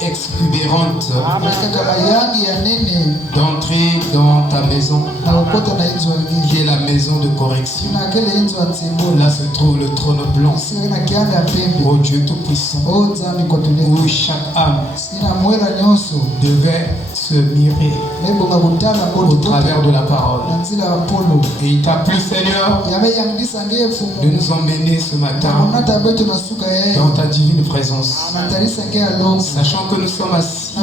exubérante d'entrer dans ta maison, qui est la maison de correction. Là se trouve le trône blanc. Oh Dieu Tout-Puissant, où chaque âme devait se mirer au travers de la parole. Et il t'a plu, Seigneur, de nous emmener ce matin dans ta divine présence, sachant que nous sommes assis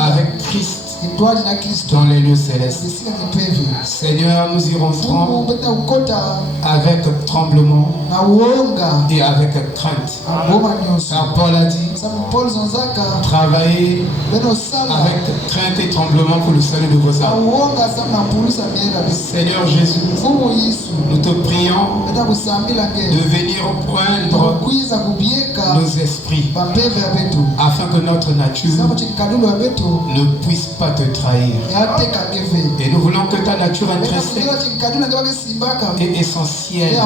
avec Christ dans les lieux célestes. Seigneur, nous y rentrons avec tremblement et avec crainte. Car Paul a dit, travaillez avec crainte et tremblement pour le salut de vos âmes. Seigneur Jésus, nous te prions de venir poindre nos esprits afin que notre nature ne puisse pas te trahir. Et nous voulons que ta nature intrinsèque et essentielle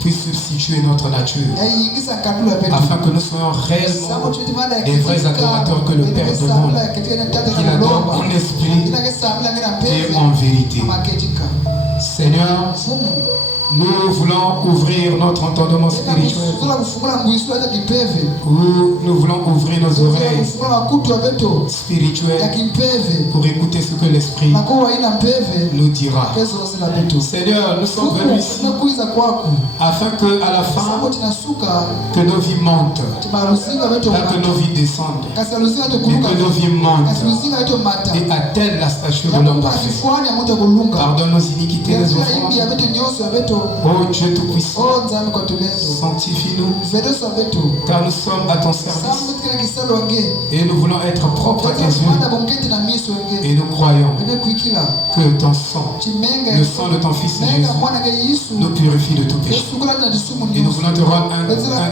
puisse substituer notre nature afin que nous soyons réellement des vrais adorateurs que le Père demande, qu'il adore en esprit et en vérité. Seigneur, nous voulons ouvrir notre entendement spirituel. Nous voulons ouvrir nos oreilles spirituelles pour écouter ce que l'Esprit nous dira. Seigneur, nous sommes venus ici afin que à la fin, que nos vies montent, pas que nos vies descendent, mais que nos vies montent et atteignent la stature de l'homme parfait. Pardonne nos iniquités, les offrandes. Oh Dieu Tout-Puissant, sanctifie-nous, car nous sommes à ton service et nous voulons être propres à tes yeux. Et nous croyons que ton sang, le sang de ton Fils Jésus, nous purifie de tout péché. Et nous voulons te rendre un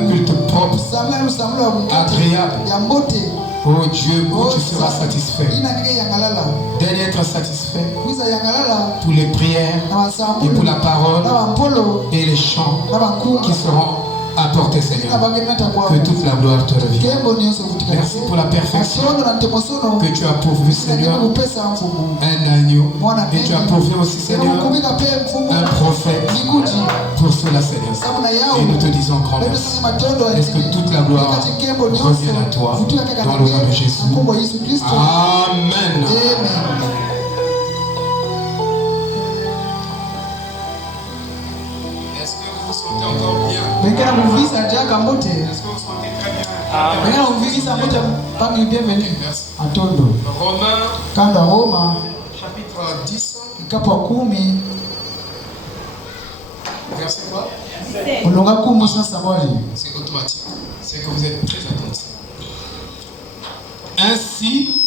culte propre, agréable. Oh Dieu, où tu seras satisfait. Daigne être satisfait pour les prières et pour la parole et les chants qui seront apportés, Seigneur. Que toute la gloire te revienne. Merci pour la perfection que tu as pourvu, Seigneur. Un agneau. Et tu as pourvu aussi, Seigneur, un prophète pour cela, Seigneur. Et nous te disons grand merci. Est-ce que toute la gloire revienne à toi dans le nom de Jésus. Amen. Est-ce que vous vous sentez encore bien? Est-ce que vous sentez très bien? Merci. Romains chapitre 10 verset quoi? C'est automatique. C'est que vous êtes très attentifs. Ainsi,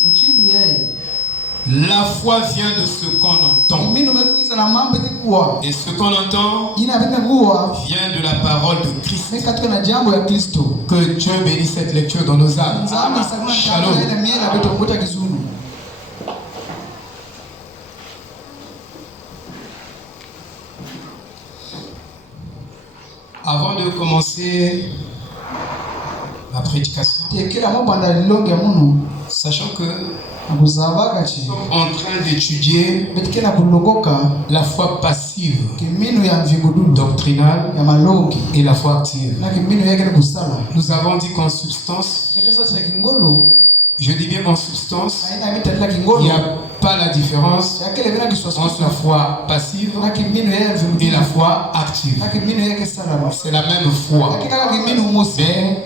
la foi vient de ce qu'on entend. Et ce qu'on entend vient de la parole de Christ. Que Dieu bénisse cette lecture dans nos âmes. Shalom. Avant de commencer ma prédication, sachant que nous sommes en train d'étudier la foi passive, doctrinale, et la foi active. Nous avons dit qu'en substance, je dis bien en substance, il n'y a pas la différence entre la foi passive et la foi active. C'est la même foi, mais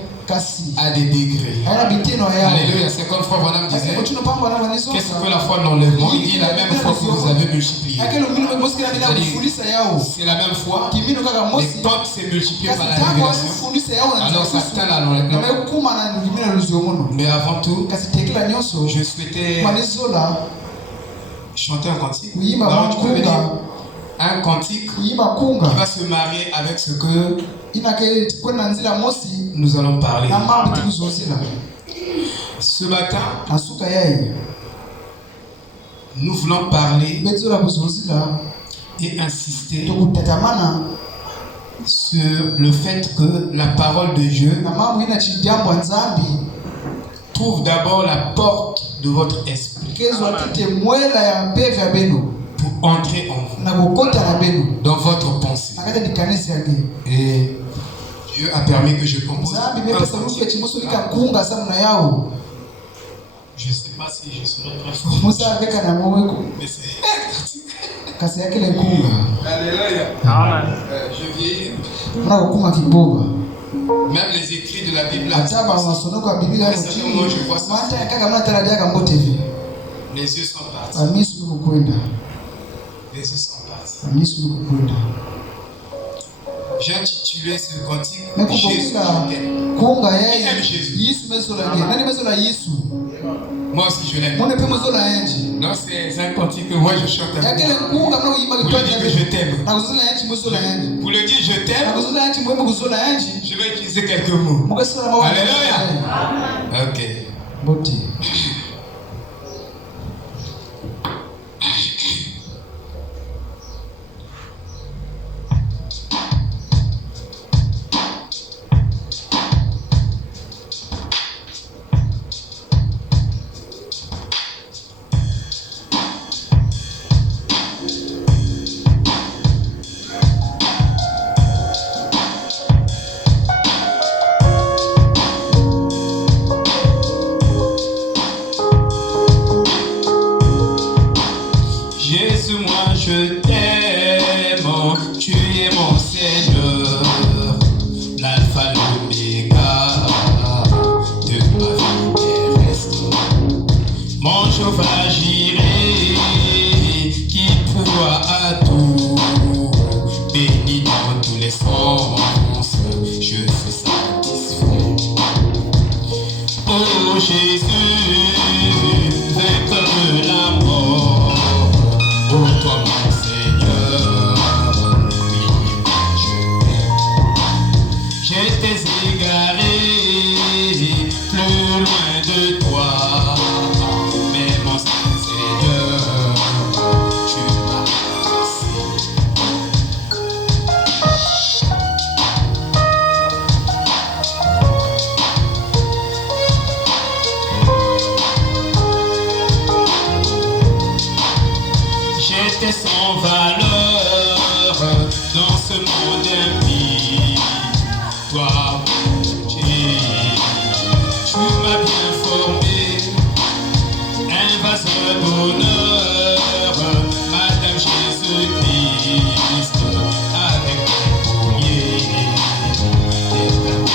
à des degrés. Alléluia. C'est comme Frère Branham disait, qu'est-ce que la foi de l'enlèvement? Il dit la même foi que vous avez multiplié. C'est la même foi, mais quand c'est multiplié par la révélation, alors ça atteint l'enlèvement. Mais avant tout, je souhaitais chanter un cantique. Un cantique qui va se marier avec ce que nous allons parler. Ce matin, nous voulons parler et insister sur le fait que la parole de Dieu trouve d'abord la porte de votre esprit pour entrer en vous, dans votre pensée. Et Dieu a permis que je comprenne. Je ne sais pas si je serai très fort. Mais c'est... Alléluia. Je vieillis. Même les écrits de la Bible, moi je vois ça. Les yeux sont partis. Les yeux sont partis. J'ai intitulé ce cantique Jésus, je t'aime. Qui aime Jésus? Moi aussi je l'aime. Non, c'est un cantique que moi je chante avec vous. Pour lui dire que je t'aime. Pour lui dire je t'aime, je vais utiliser quelques mots. Alléluia. Ok. Jésus, moi je t'aime, tu es mon Seigneur, l'alpha, l'oméga de ma vie terrestre. Mon Jéhovah Jireh, qui pourvoit à tout, béni dans tous les sens, je suis satisfait. Oh Jésus, vainqueur de la mort, oh toi mon Seigneur, oui je t'aime. J'étais égaré, plus loin de toi, mais mon Seigneur, tu m'as placé. J'étais sans valeur dans ce monde impie. Toi, Dieu, tu m'as bien formé, un vase d'honneur, Madame Jésus-Christ, avec mes colliers, des perles.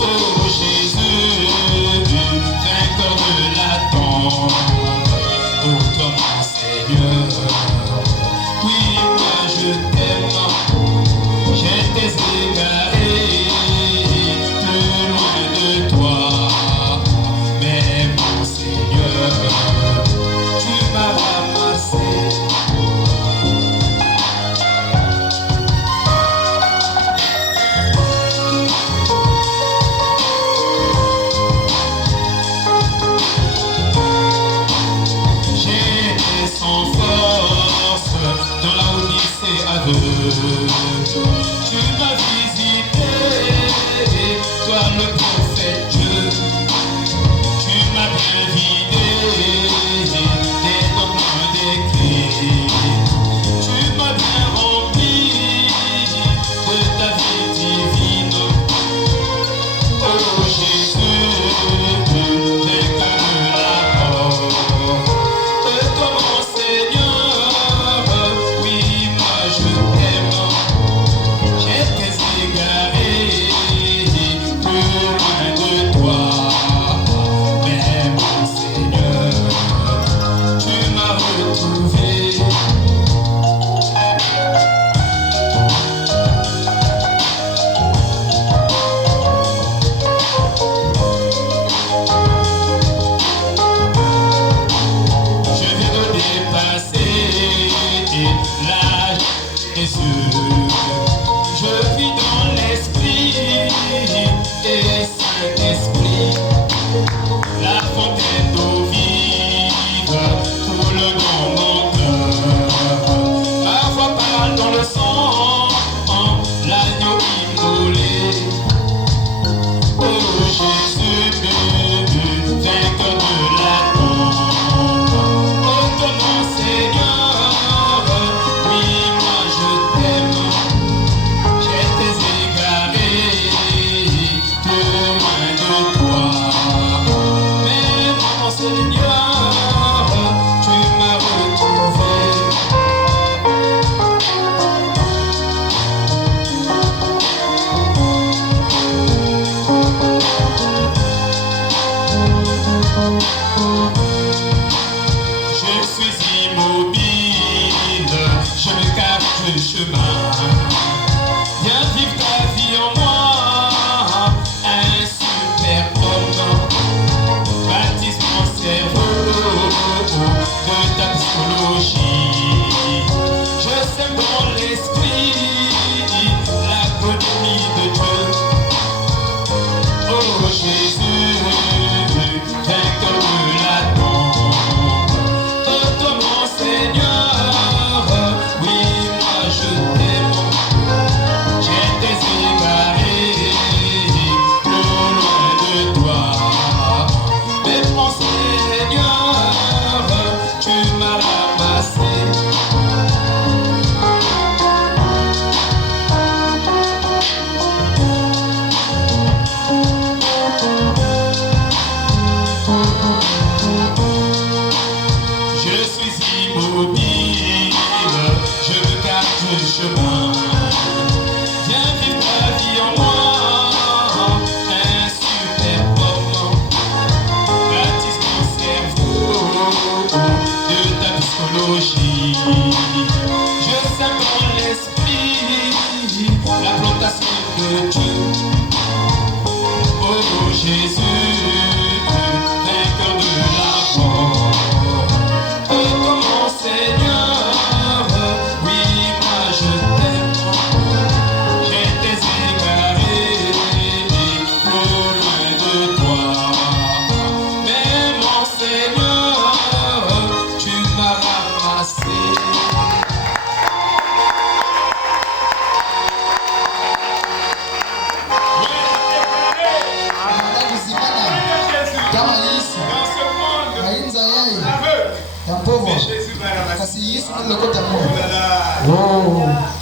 Oh Jésus, vainqueur de la tombe, pour toi mon Seigneur, oui moi je t'aime. J'étais égaré, plus loin de toi, mais mon Seigneur, tu m'as ramassé. J'étais sans force dans la odyssée aveugle. Tu m'as visité, toi le prophète Dieu. Tu m'as bien vidé des dogmes d'écrit. Tu m'as bien rempli de ta vie divine. Oh Jésus, vainqueur de la mort, toi mon Seigneur, oui moi je t'aime. J'étais égaré, plus loin de toi.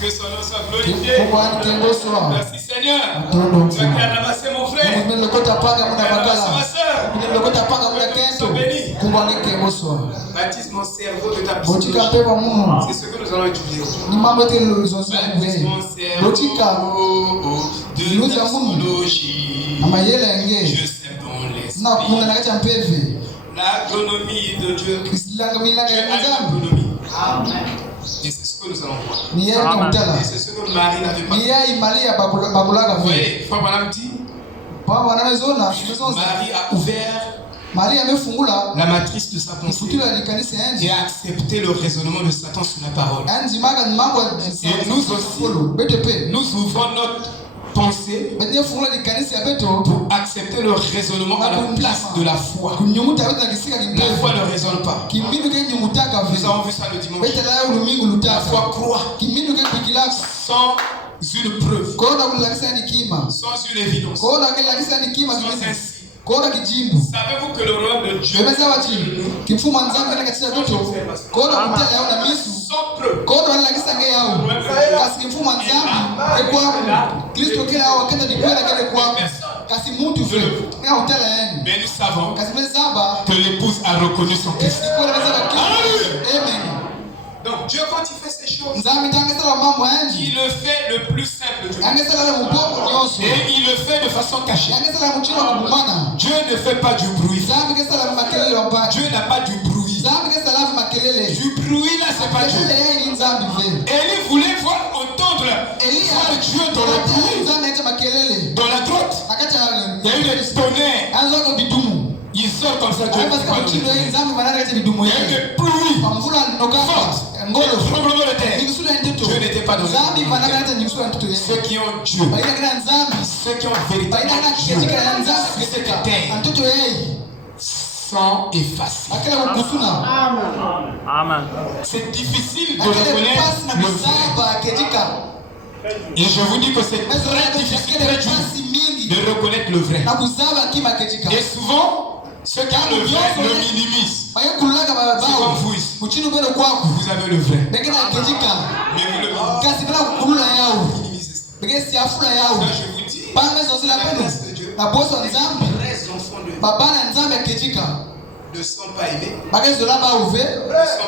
Que son nom soit glorifié. Merci Seigneur. Tu as ramassé mon frère. Tu as ramassé ma soeur. Sois béni. Baptise mon cerveau de ta psychologie. C'est ce que nous allons étudier. Baptise mon cerveau de ta psychologie. Je sais dans l'esprit. L'agronomie de Dieu. Dieu a l'agronomie. Amen. Et c'est ce que nous allons voir. Et c'est ce que Marie n'avait pas. Vous voyez, Papa l'a dit. Marie a ouvert la matrice de sa pensée et a accepté le raisonnement de Satan sur la parole. Et nous aussi, nous ouvrons notre pensée pour accepter le raisonnement à la place de la foi. La foi ne raisonne pas. Nous avons vu ça le dimanche. La foi croit sans une preuve, sans une évidence, sans un signe. Savez-vous que le royaume de Dieu sans preuve, mais nous savons que l'épouse a reconnu son Christ. Donc Dieu, quand il fait ces choses, il le fait le plus simple de Dieu. Et il le fait de façon cachée. Dieu ne fait pas du bruit. Dieu n'a pas du bruit. Du bruit là, c'est pas Dieu. Élie voulait entendre Dieu dans le bruit. Dans la grotte, il y a eu des tonnerres. Il sort comme ça, Dieu. Il y a eu des pluies fortes. Tremblement de terre. Dieu n'était pas dans le. Ceux qui ont Dieu, ceux qui ont véritablement Dieu, cette terre sans effacer. Amen. C'est difficile de reconnaître le vrai. Et je vous dis que c'est très difficile, très dur de reconnaître le vrai. Et souvent, ceux qui ont le vrai le minimisent. C'est comme vous ici. Vous avez le vrai. Mais vous le minimisez. Ça, je vous dis, la place de Dieu, les vrais enfants de Dieu ne sont pas aimés, ne sont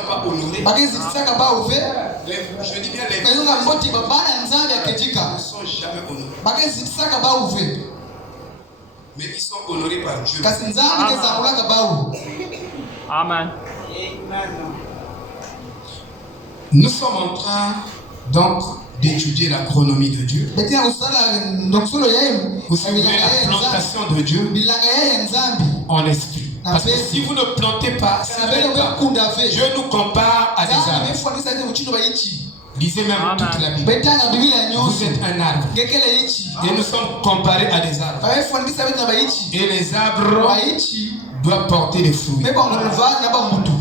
pas honorés. Je dis bien les vrais enfants ne sont jamais honorés. Mais ils sont honorés par Dieu. Amen. Nous sommes en train donc d'étudier la chronomie de Dieu. Vous savez la plantation de Dieu en esprit. Parce que si vous ne plantez pas, Dieu nous compare à des arbres. Lisez même toute la Bible. Vous êtes un arbre. Et nous sommes comparés à des arbres. Et les arbres doivent porter des fruits.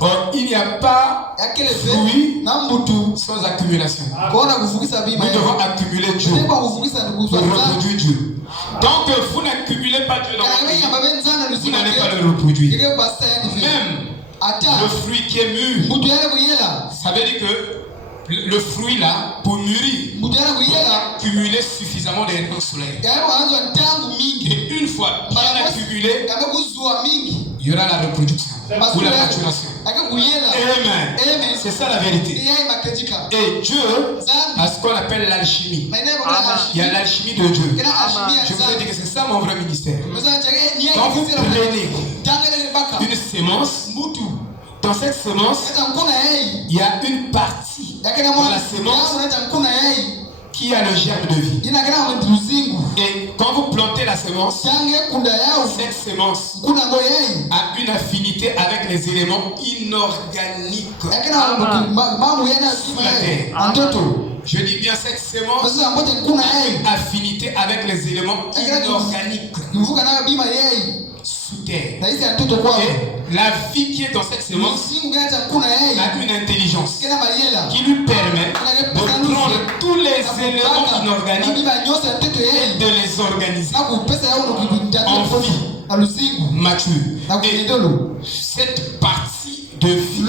Or, il n'y a pas de fruits sans accumulation. Nous devons accumuler Dieu pour reproduire Dieu. Tant que vous n'accumulez pas Dieu dans votre vie, vous n'allez pas le reproduire. Même le fruit qui est mûr, ça veut dire que le fruit là, pour mûrir, il doit accumuler suffisamment de rayons solaires. Et une fois bien accumulé, il y aura la reproduction ou la maturation. Amen. C'est ça la vérité. Et Dieu a ce qu'on appelle l'alchimie. Il y a l'alchimie de Dieu. Je vous ai dit que c'est ça mon vrai ministère. Quand vous prenez une sémence, dans cette sémence, il y a une partie de la sémence qui a le germe de vie. Et quand vous plantez la semence, cette semence a une affinité avec les éléments inorganiques sous la terre. Je dis bien cette semence a une affinité avec les éléments inorganiques sous terre. Et la vie qui est dans cette semence a une intelligence qui lui permet de prendre tous les éléments inorganiques et de les organiser en vie mature. Et cette partie de vie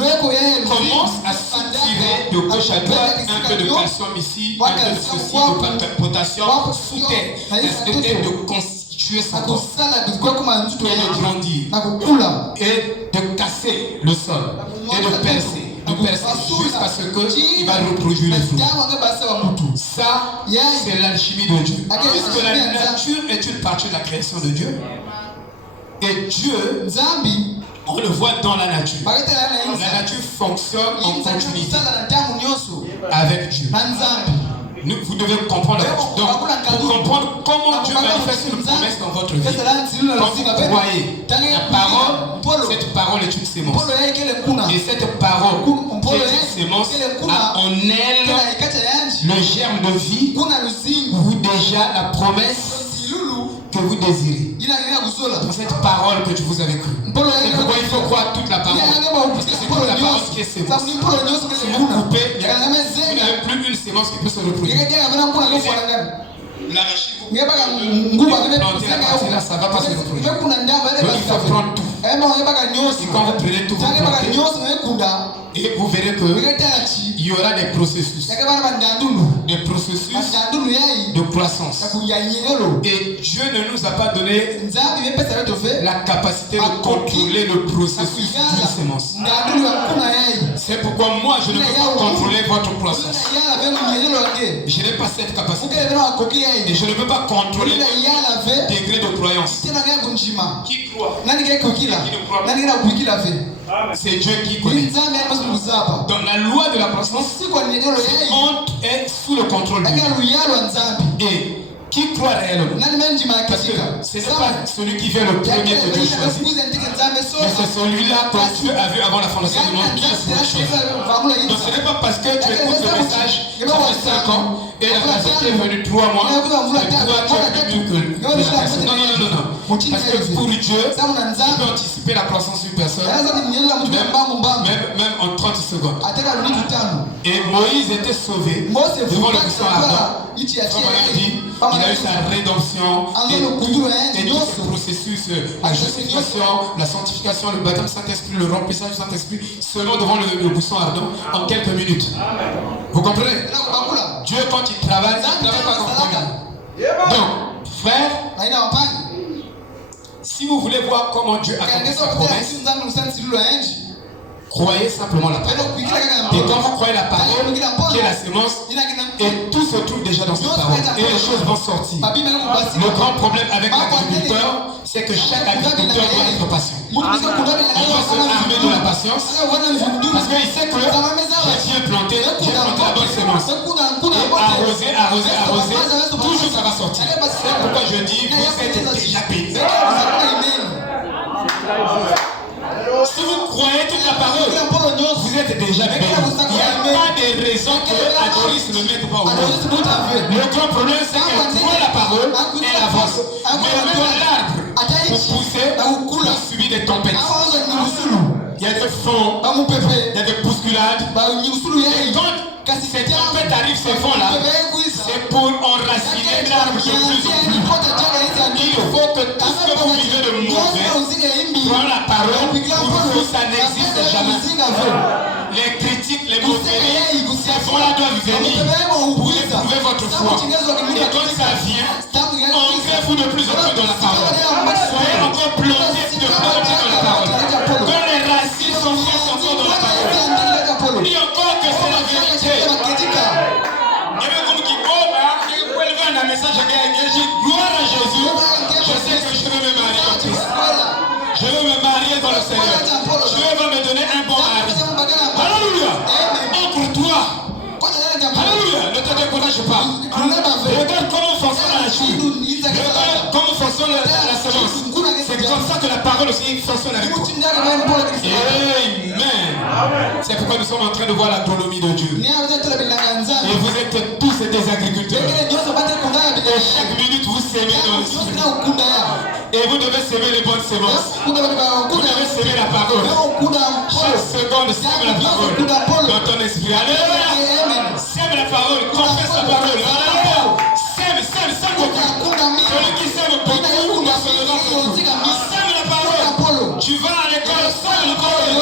commence à s'attirer de gauche à droite, un peu de calcium ici, un peu de ceci, de potassium sous terre, et de constituer son corps, et de grandir, et de casser le sol, et de percer jusqu'à ce qu'il va reproduire les fruits. Ça, c'est l'alchimie de Dieu. Puisque la nature est une partie de la création de Dieu, et Dieu, on le voit dans la nature. La nature fonctionne en continuité avec Dieu. Vous devez comprendre. Donc, pour comprendre comment Dieu manifeste une promesse dans votre vie, quand vous croyez la parole, cette parole est une sémence. Et cette parole qui est une sémence a en elle le germe de vie ou déjà la promesse que vous désirez. Dans cette parole que vous avez crue. C'est pourquoi il faut croire toute la parole. Parce que c'est toute la parole qui est sémence. Si vous coupez, vous n'avez plus une sémence qui peut se reproduire. L'arachide, vous plantez la partie là, ça ne va pas se reproduire. Donc il faut prendre tout. Et quand vous prenez tout, vous plantez. Et vous verrez qu'il y aura des processus de croissance. Et Dieu ne nous a pas donné la capacité de contrôler le processus d'une sémence. C'est pourquoi moi je ne peux pas contrôler votre croissance. Je n'ai pas cette capacité. Et je ne peux pas contrôler le degré de croyance. Qui croit et qui ne croit pas, c'est Dieu qui connaît. Dans la loi de la croissance, cette honte est sous le contrôle de Dieu. Et qui croit réellement? Parce que ce n'est pas celui qui vient le premier que Dieu choisit, mais c'est celui-là que Dieu a vu avant la fondation du monde qui est choisi. Donc ce n'est pas parce que tu écoutes le message, ça fait 5 ans, et la personne est venue 3 mois, et toi tu as vu que la personne. Non. Parce que pour Dieu, il peut anticiper la croissance d'une personne, même en 30 secondes. Et Moïse était sauvé devant le buisson ardent. Il a eu sa rédemption et tout ce processus, la justification, la sanctification, le baptême du Saint-Esprit, le remplissage du Saint-Esprit, seulement devant le buisson ardent en quelques minutes. Vous comprenez? Dieu, quand il travaille pas comme ça. Donc, frère, si vous voulez voir comment Dieu accomplit sa promesse, croyez simplement la parole. Et quand vous croyez la parole, qui est la sémence, et tout se trouve déjà dans cette parole. Et les choses vont sortir. Le grand problème avec l'agriculteur, c'est que chaque agriculteur doit être patient. Il doit se armer de la patience, parce qu'il sait que j'ai bien planté la bonne sémence. Et arroser, toujours ça va sortir. C'est pourquoi je dis, vous êtes déjà bénis. Si vous croyez toute la parole, vous êtes déjà bénis. Il n'y a pas de raison que Adoris ne mette pas au monde. Le grand problème, c'est qu'elle croit la parole, elle avance. Mais l'arbre, pour pousser, il subit des tempêtes. Il y a des fonds, il y a des bousculades. Et quand ces tempêtes arrivent, ces fonds-là, c'est pour enraciner l'arbre de plus en plus. Il faut que tout ce que vous vivez de mauvais, prendre la parole, pour vous, ça n'existe jamais. Les critiques, les mauvais, ces fonds-là doivent venir pour éprouver votre foi. Et quand ça vient, ancrez-vous de plus en plus dans la parole. Soyez encore plantés de plus en plus dans la parole. Quand les racines sont faites encore dans la parole. Dis encore que c'est la vérité. Un message à gloire à Jésus. Je sais que je vais me marier en Christ. Je vais me marier dans le Seigneur. Dieu va me donner un bon mari. Alléluia. Entre toi Alléluia. Ne te décourage pas. Regarde comment fonctionne la nature. Regarde comment fonctionne la semence. C'est comme ça que la parole aussi fonctionne avec toi. Amen. C'est pourquoi nous sommes en train de voir l'agronomie de Dieu. Et vous êtes tous des agriculteurs. Et chaque minute vous sémez dans le ciel. Et vous devez s'aimer les bonnes semences. Vous devez s'aimer la parole. Chaque seconde, sème la parole dans ton esprit. Alléluia. Sème la parole, confesse la parole. Alléluia. Sème beaucoup. Celui qui sème beaucoup, recevra beaucoup. Sème la parole. Tu vas à l'école, sème la parole.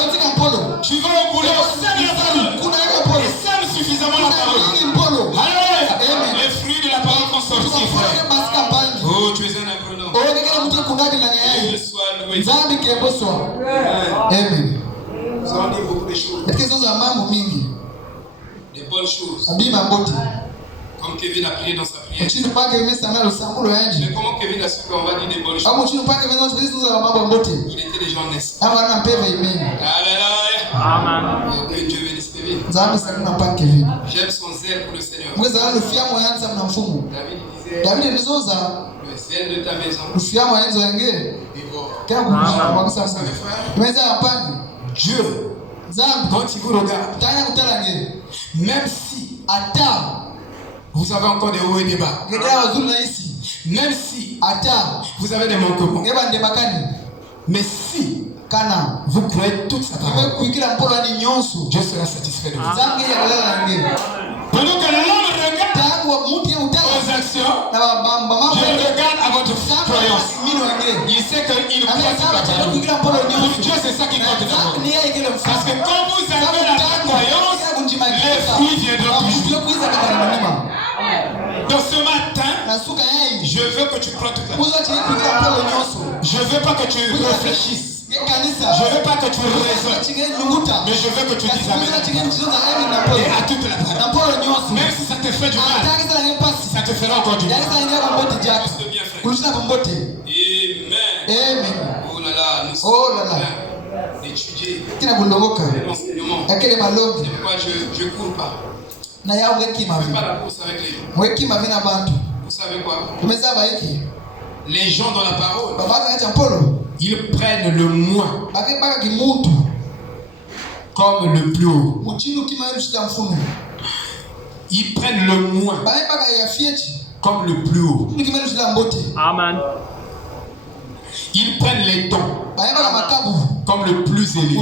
Tu vas au boulot, sème la parole. Et sème suffisamment la parole. Alléluia. Les fruits de la parole vont sortir, frère. Oh, tu es un agronome. Amen. Nous allons dire beaucoup de choses. Des bonnes choses. Comme Kevin a prié dans sa prière. Mais comment Kevin a su qu'on va dire des bonnes choses? Il était déjà en est. Alléluia. Amen. Que Dieu bénisse Kevin. J'aime son zèle pour le Seigneur. David disait, le zèle de ta maison. Dieu, quand il vous regarde, même si vous avez encore des hauts et des bas, même si vous avez des manquements, mais si vous croyez toute sa parole, Dieu sera satisfait de vous. Pendant que l'homme regarde vos actions, Dieu regarde à votre croyance. Il sait qu'il ne croit pas la parole. Pour Dieu, c'est ça qui compte d'abord. Parce que quand vous avez la croyance, les fruits viendront toujours. Donc ce matin, je veux que tu prends toute la parole. Je veux pas que tu réfléchisses. Je ne veux pas que tu raisonnes, mais je veux que tu dises Amen. Et à toute la parole. Même si ça te fait du mal, ça te fera encore du mal. Amen. Oh là là, nous sommes en train d'étudier l'enseignement. C'est pourquoi je ne cours pas. Je ne fais pas la course avec les gens. Vous savez quoi? Les gens dans la parole, ils prennent le moins comme le plus haut. Ils prennent le moins comme le plus haut. Amen. Ils prennent les dons comme le plus élevé.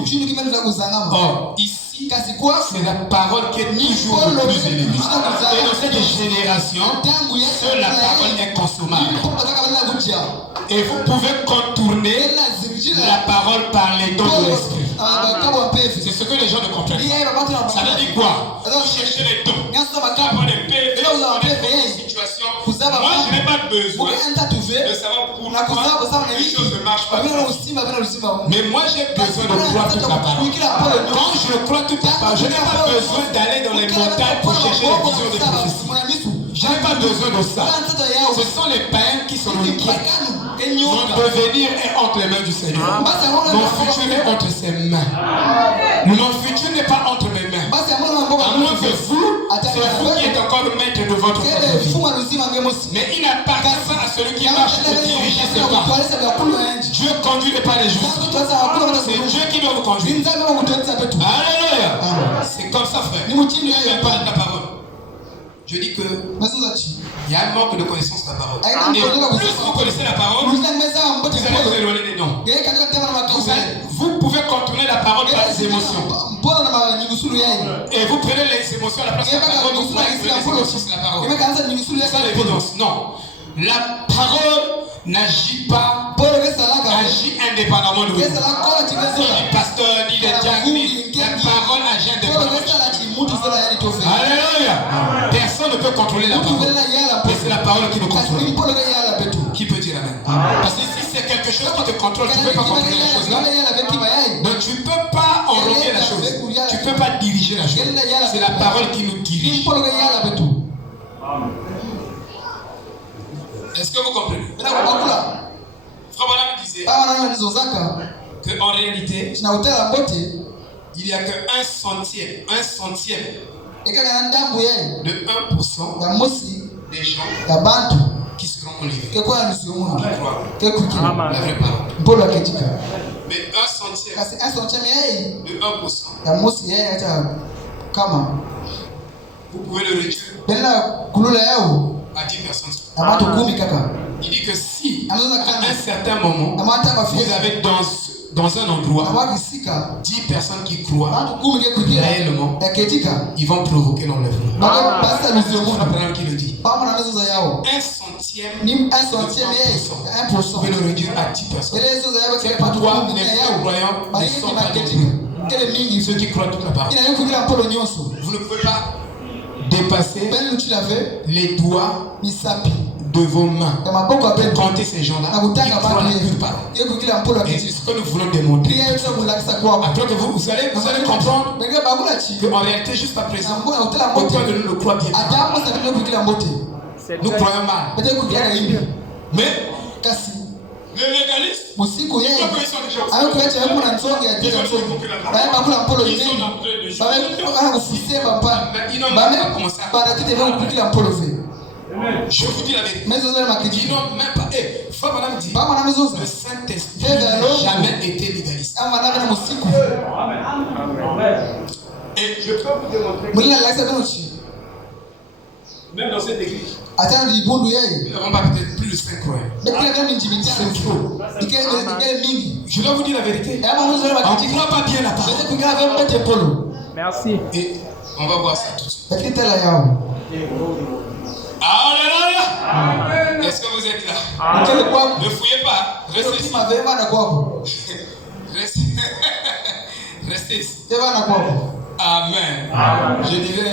Or, ici, c'est la parole qui est toujours le plus élevée. Et dans cette génération, seule la parole est consommable. Et vous pouvez contourner la parole par les dons de l'esprit. C'est ce que les gens ne comprennent pas. Ça veut dire quoi? Chercher les dons. Avoir des PV, des situations. Moi, je n'ai pas besoin de savoir pourquoi les choses ne marchent pas. Mais moi, j'ai besoin de croire toute la parole. Quand je crois toute la parole, je n'ai pas besoin d'aller dans les montagnes pour chercher les visions des prophéties. Je n'ai pas besoin de ça. Ce sont les païens qui sont inquiets. Mon devenir est entre les mains du Seigneur. Mon futur est entre ses mains. Mon futur n'est pas entre mes mains. À moins que vous, c'est vous qui êtes encore maître de votre vie. Mais il n'appartient pas à celui qui marche pour diriger ses pas. Dieu conduit les pas des justes. C'est Dieu qui doit vous conduire. Alléluia. C'est comme ça, frère. Je parle de la parole. Je dis que il y a un manque de connaissance de la parole. Et plus vous connaissez la parole, vous allez vous éloigner des dons. Vous pouvez contourner la parole par les émotions. Et vous prenez les émotions à la place de la parole. Vous prenez les émotions sur la parole. C'est ça l'évidence. Non. La parole n'agit pas, agit indépendamment de vous. Ni du pasteur, ni des diacres, ni la parole agit indépendamment. Alléluia. Personne ne peut contrôler la parole. Mais c'est la parole qui nous contrôle. Qui peut dire Amen? Parce que si c'est quelque chose qui te contrôle, tu ne peux pas contrôler la chose là. Donc tu ne peux pas enrober la chose. Tu ne peux pas diriger la chose. C'est la parole qui nous dirige. Est-ce que vous comprenez? Frère Branham disait qu'en réalité, il n'y a que un centième de 1% des gens qui seront enlevés. Qui croient la vraie parole. Mais un centième de 1%. Vous pouvez le réduire à 10 personnes. Il dit que si à un certain moment vous avez dans un endroit 10 personnes qui croient réellement, ils vont provoquer l'enlèvement. Qui le dit. Un centième vous pouvez le réduire à 10 personnes. C'est pourquoi les croyants ne sont pas nombreux. Ceux qui croient toute la parole. Vous ne pouvez pas dépasser les doigts de vos mains pour compter ces gens-là qui croient la pure parole. Et c'est ce que nous voulons démontrer. Après que vous allez comprendre qu'en réalité, juste à présent, aucun de nous ne croit bien. Nous croyons mal. Mais le légaliste, il croit qu'ils sont déjà ils n'ont même pas commencé à... Je vous dis la vérité. Ils n'ont même pas... Frère Madame dit, le Saint-Esprit n'a jamais été légaliste. Et je peux vous démontrer, même dans cette église, nous n'avons pas peut-être plus de 5 croyants. C'est faux. Je dois vous dire la vérité. On ne croit pas bien la parole. Merci. Et on va voir ça tout de suite. Alléluia. Est-ce que vous êtes là? Ne fouillez pas. Restez ici. Restez ici. Amen. Je disais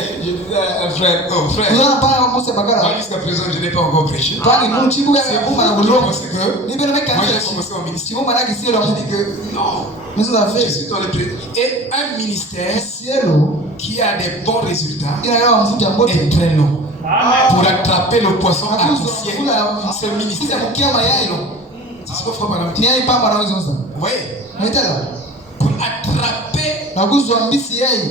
à un frère, moi jusqu'à présent je n'ai pas encore prêché. C'est moi j'ai commencé au ministère. Je dis que non, je suis dans le président. Et un ministère qui a des bons résultats est très long. Pour attraper le poisson artificiel, ce ministère. C'est ce que frère madame dit. Oui. Pour attraper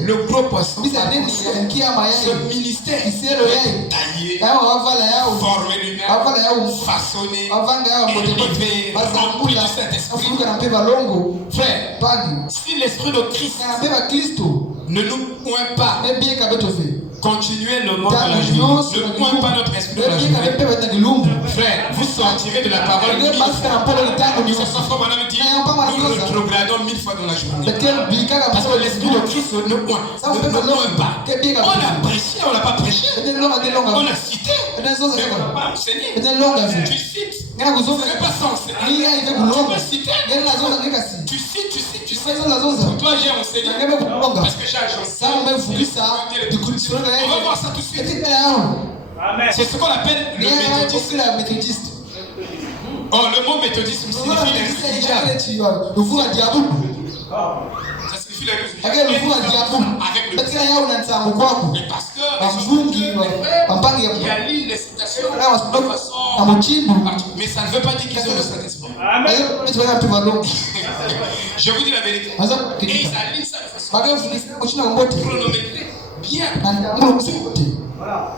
le gros poisson, ce ministère est taillé, formé lui-même, façonné, élevé, rempli du Saint-Esprit. Frère, si l'Esprit de Christ ne nous pointe pas, continuez le monde de la journée, ne pointe pas notre esprit de la journée. Frère, vous sortirez de la parole 1000 fois. C'est ça que madame dit, nous rétrogradons 1000 fois dans la journée. Parce que l'esprit de Christ ne pointe pas. On a prêché, on n'a pas prêché. On a cité, mais on n'a pas enseigné. Tu cites, ce n'est pas ça enseigner. Tu peux citer, tu cites. Toi j'ai enseigné parce que j'ai agencé. On va voir ça tout de suite. C'est ce qu'on appelle le méthodisme. Oh, le mot méthodisme signifie les diable. Ça signifie les avec le mais parce que il y a lu les citations de façon. Mais ça ne veut pas dire qu'ils ont le Saint-Esprit. Je vous dis la vérité. Et ils allient ça de façon chronométrée. Bien. Voilà.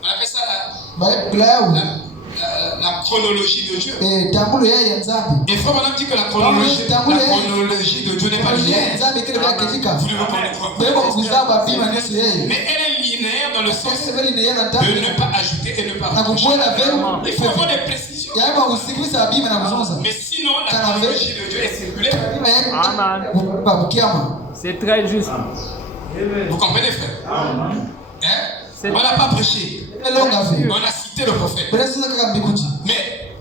On appelle ça la chronologie de Dieu. Et frère madame dit que la chronologie de Dieu n'est pas linéaire. Vous devez comprendre. Mais elle est linéaire dans le sens de ne pas ajouter et ne pas rajouter. Il faut avoir des précisions. Mais sinon, la chronologie de Dieu est circulaire. C'est très juste. Vous comprenez, frère? On n'a pas prêché. On a cité le prophète. Mais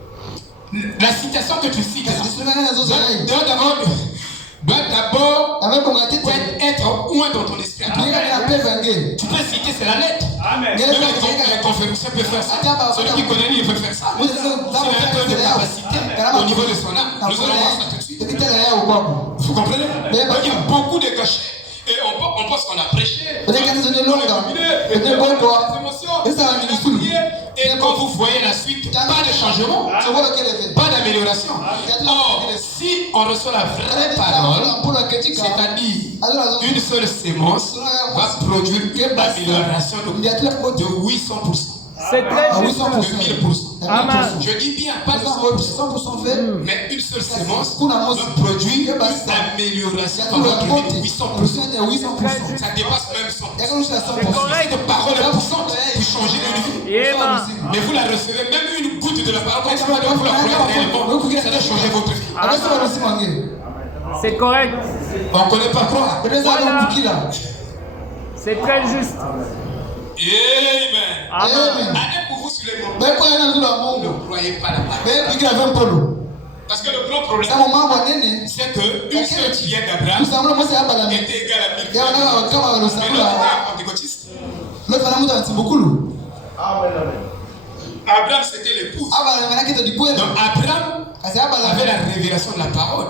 la citation que tu cites doit d'abord être loin dans ton esprit. Tu peux citer, c'est la lettre. Même les conférenciers peuvent faire ça. Celui qui connaît, il peut faire ça. S'il a un peu de capacité au niveau de son âme, nous allons voir ça tout de suite. Vous comprenez? Donc il y a beaucoup de cachets. Et on pense qu'on a prêché. Et quand vous voyez la suite, pas de changement, pas d'amélioration. Or, si on reçoit la vraie parole, c'est-à-dire une seule sémence va produire une amélioration de 800%. C'est très juste. De 1000%. Amen. Je dis bien, pas de 100%, mais une seule sémence va produire une amélioration de 800%. Ça dépasse même 100%. C'est une parole importante pour changer de vie. Mais vous la recevez, même une goutte de la parole, vous la prenez réellement, ça doit changer votre vie. C'est correct. On ne connaît pas quoi. Voilà. C'est très juste. Amen. Amen. Allez pour vous sur les mots. Ne croyez pas la parole. Parce que le grand problème, c'est que une seule fille d'Abraham était égale à 1000 filles. Mais l'autre était pentecôtiste. Abraham, c'était l'épouse. Donc Abraham avait la révélation de la parole.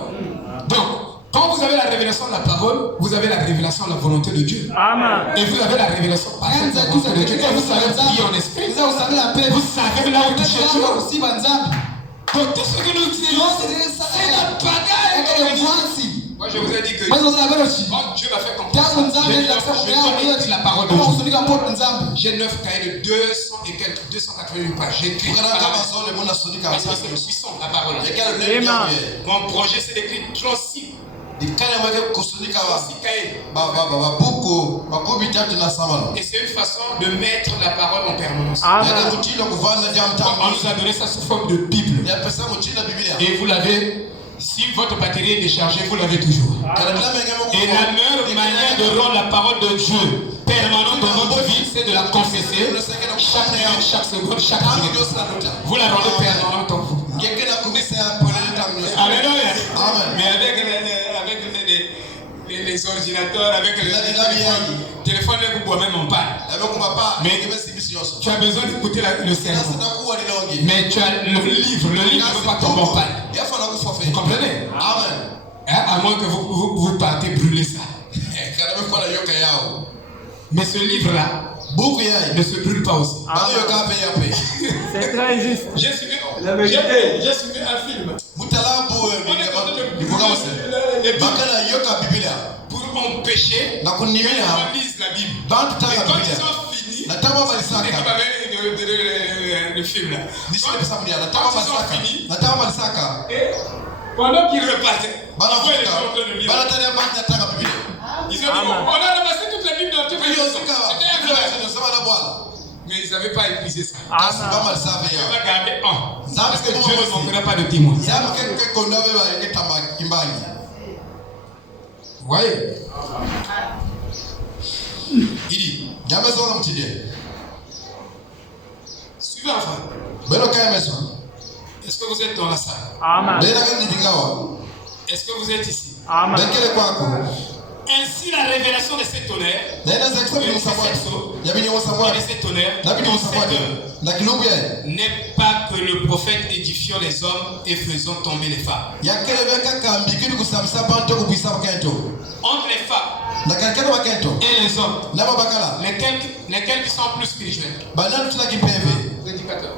Donc, quand vous avez la révélation de la parole, vous avez la révélation de la volonté de Dieu. Amen. Et vous avez la révélation parfaite de la volonté de Dieu. Et vous savez prier en esprit. Vous savez là où toucher Dieu. Donc tout ce que nous disons, c'est la bagaille. Moi je vous ai dit que quand Dieu va faire comprendre, j'ai la parole de Dieu. J'ai 9 cahiers de 200 et quelques, 288 pages. J'ai écrit parce que c'est le puissant, la parole. Mon projet c'est d'écrire 36 cahiers. Et c'est une façon de mettre la parole en permanence. On nous a donné ça sous forme de Bible. Et vous l'avez, si votre batterie est déchargée, vous l'avez toujours. Et la meilleure manière de rendre la parole de Dieu permanente dans votre vie, c'est de la confesser chaque minute, chaque seconde, chaque minute. Vous la rendez permanente en vous. Alléluia. Mais avec les ordinateurs, avec les téléphones, vous boivez même en panne. Mais tu as besoin d'écouter le sermon. Mais tu as le livre ne peut pas tomber en panne. Vous comprenez? À moins que vous partez brûler ça. Mais ce livre-là ne se brûle pas aussi. C'est très juste. J'ai suivi un film. Pour empêcher qu'on lise la Bible. Et quand ils ont fini, le film là. Quand ils ont fini, pendant qu'ils repartaient, ils ont dit, on a ramassé toute la Bible dans toute la maison. C'était incroyable. Mais ils n'avaient pas épuisé ça. On va garder un. Parce que Dieu ne manquera pas de témoins. Vous voyez? Il dit, suivez enfin. Est-ce que vous êtes dans la salle? Amen. Est-ce que vous êtes ici? Amen. Ainsi, la révélation de cet tonnerre, n'est pas que le prophète édifiant les hommes et faisant tomber les femmes. Entre les femmes et les hommes, lesquels qui sont plus spirituels? Prédicateurs.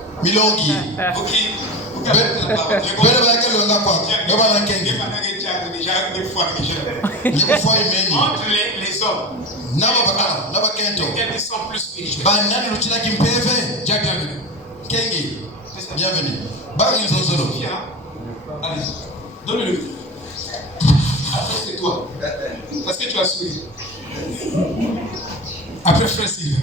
Entre les hommes, lesquels qui sont plus spirituels. Bienvenue. Allez, donne-le. Après, c'est toi. Parce que tu as suivi. Après, frère Sylvain.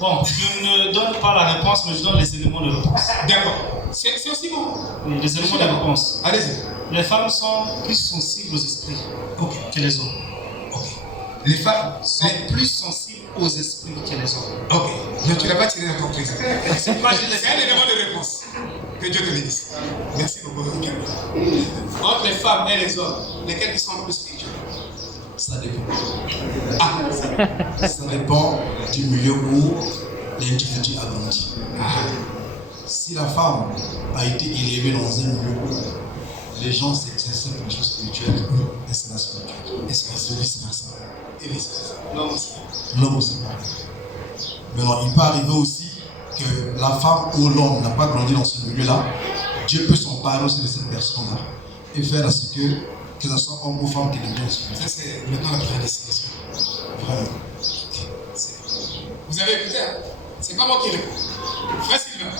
Bon, je ne donne pas la réponse, mais je donne les éléments de réponse. D'accord. C'est aussi bon. Oui, les éléments de réponse. Allez-y. Les femmes sont plus sensibles aux esprits que les hommes. Les femmes sont plus sensibles aux esprits que les hommes. Ok. Donc tu n'as pas tiré la conclusion. C'est un élément de réponse. Que Dieu te bénisse. Merci beaucoup. Entre les femmes et les hommes, lesquels qui sont plus spirituels? Ça dépend. Ça dépend du milieu où l'individu a grandi. Si la femme a été élevée dans un milieu où les gens s'exercent pour les choses spirituelles et c'est la spirituelle. Et c'est vice-versa. Et vice-versa. L'homme aussi. Maintenant, il peut arriver aussi que la femme ou l'homme n'a pas grandi dans ce milieu-là. Dieu peut s'emparer aussi de cette personne-là et faire à ce que ce soit homme ou femme qui devienne spirituel. Ça, c'est maintenant la prédestination. Vraiment. Vous avez écouté, hein? C'est pas moi qui réponds. Frère Sylvain.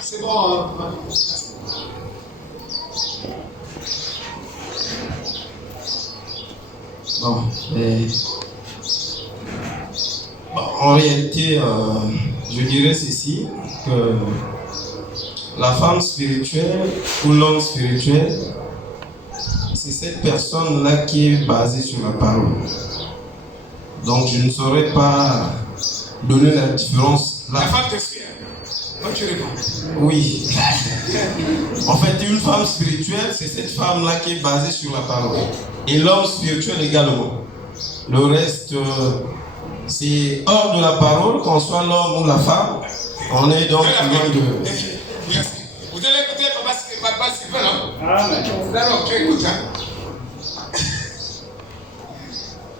C'est bon. En réalité, je dirais ceci, que la femme spirituelle ou l'homme spirituel, c'est cette personne-là qui est basée sur la parole. Donc je ne saurais pas donner la différence là. La femme te suit, hein? Quand tu réponds. Oui. En fait, une femme spirituelle, c'est cette femme-là qui est basée sur la parole. Et l'homme spirituel également. Le reste, c'est hors de la parole, qu'on soit l'homme ou la femme. On est donc loin de... Merci. Vous avez écouté Papa Sylvain, non? Alors, tu écoutes, hein?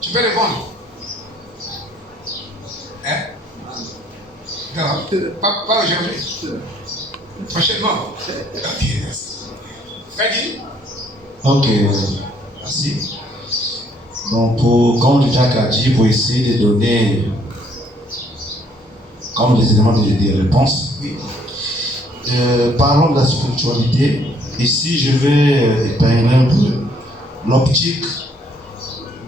Tu peux répondre? Hein? Non, pas aujourd'hui. Prochainement. Ok, merci. Freddy? Ok, merci. Donc, comme Jacques a dit, pour essayer de donner comme des éléments de réponse, Oui. Parlons de la spiritualité. Ici, je vais épingler un peu l'optique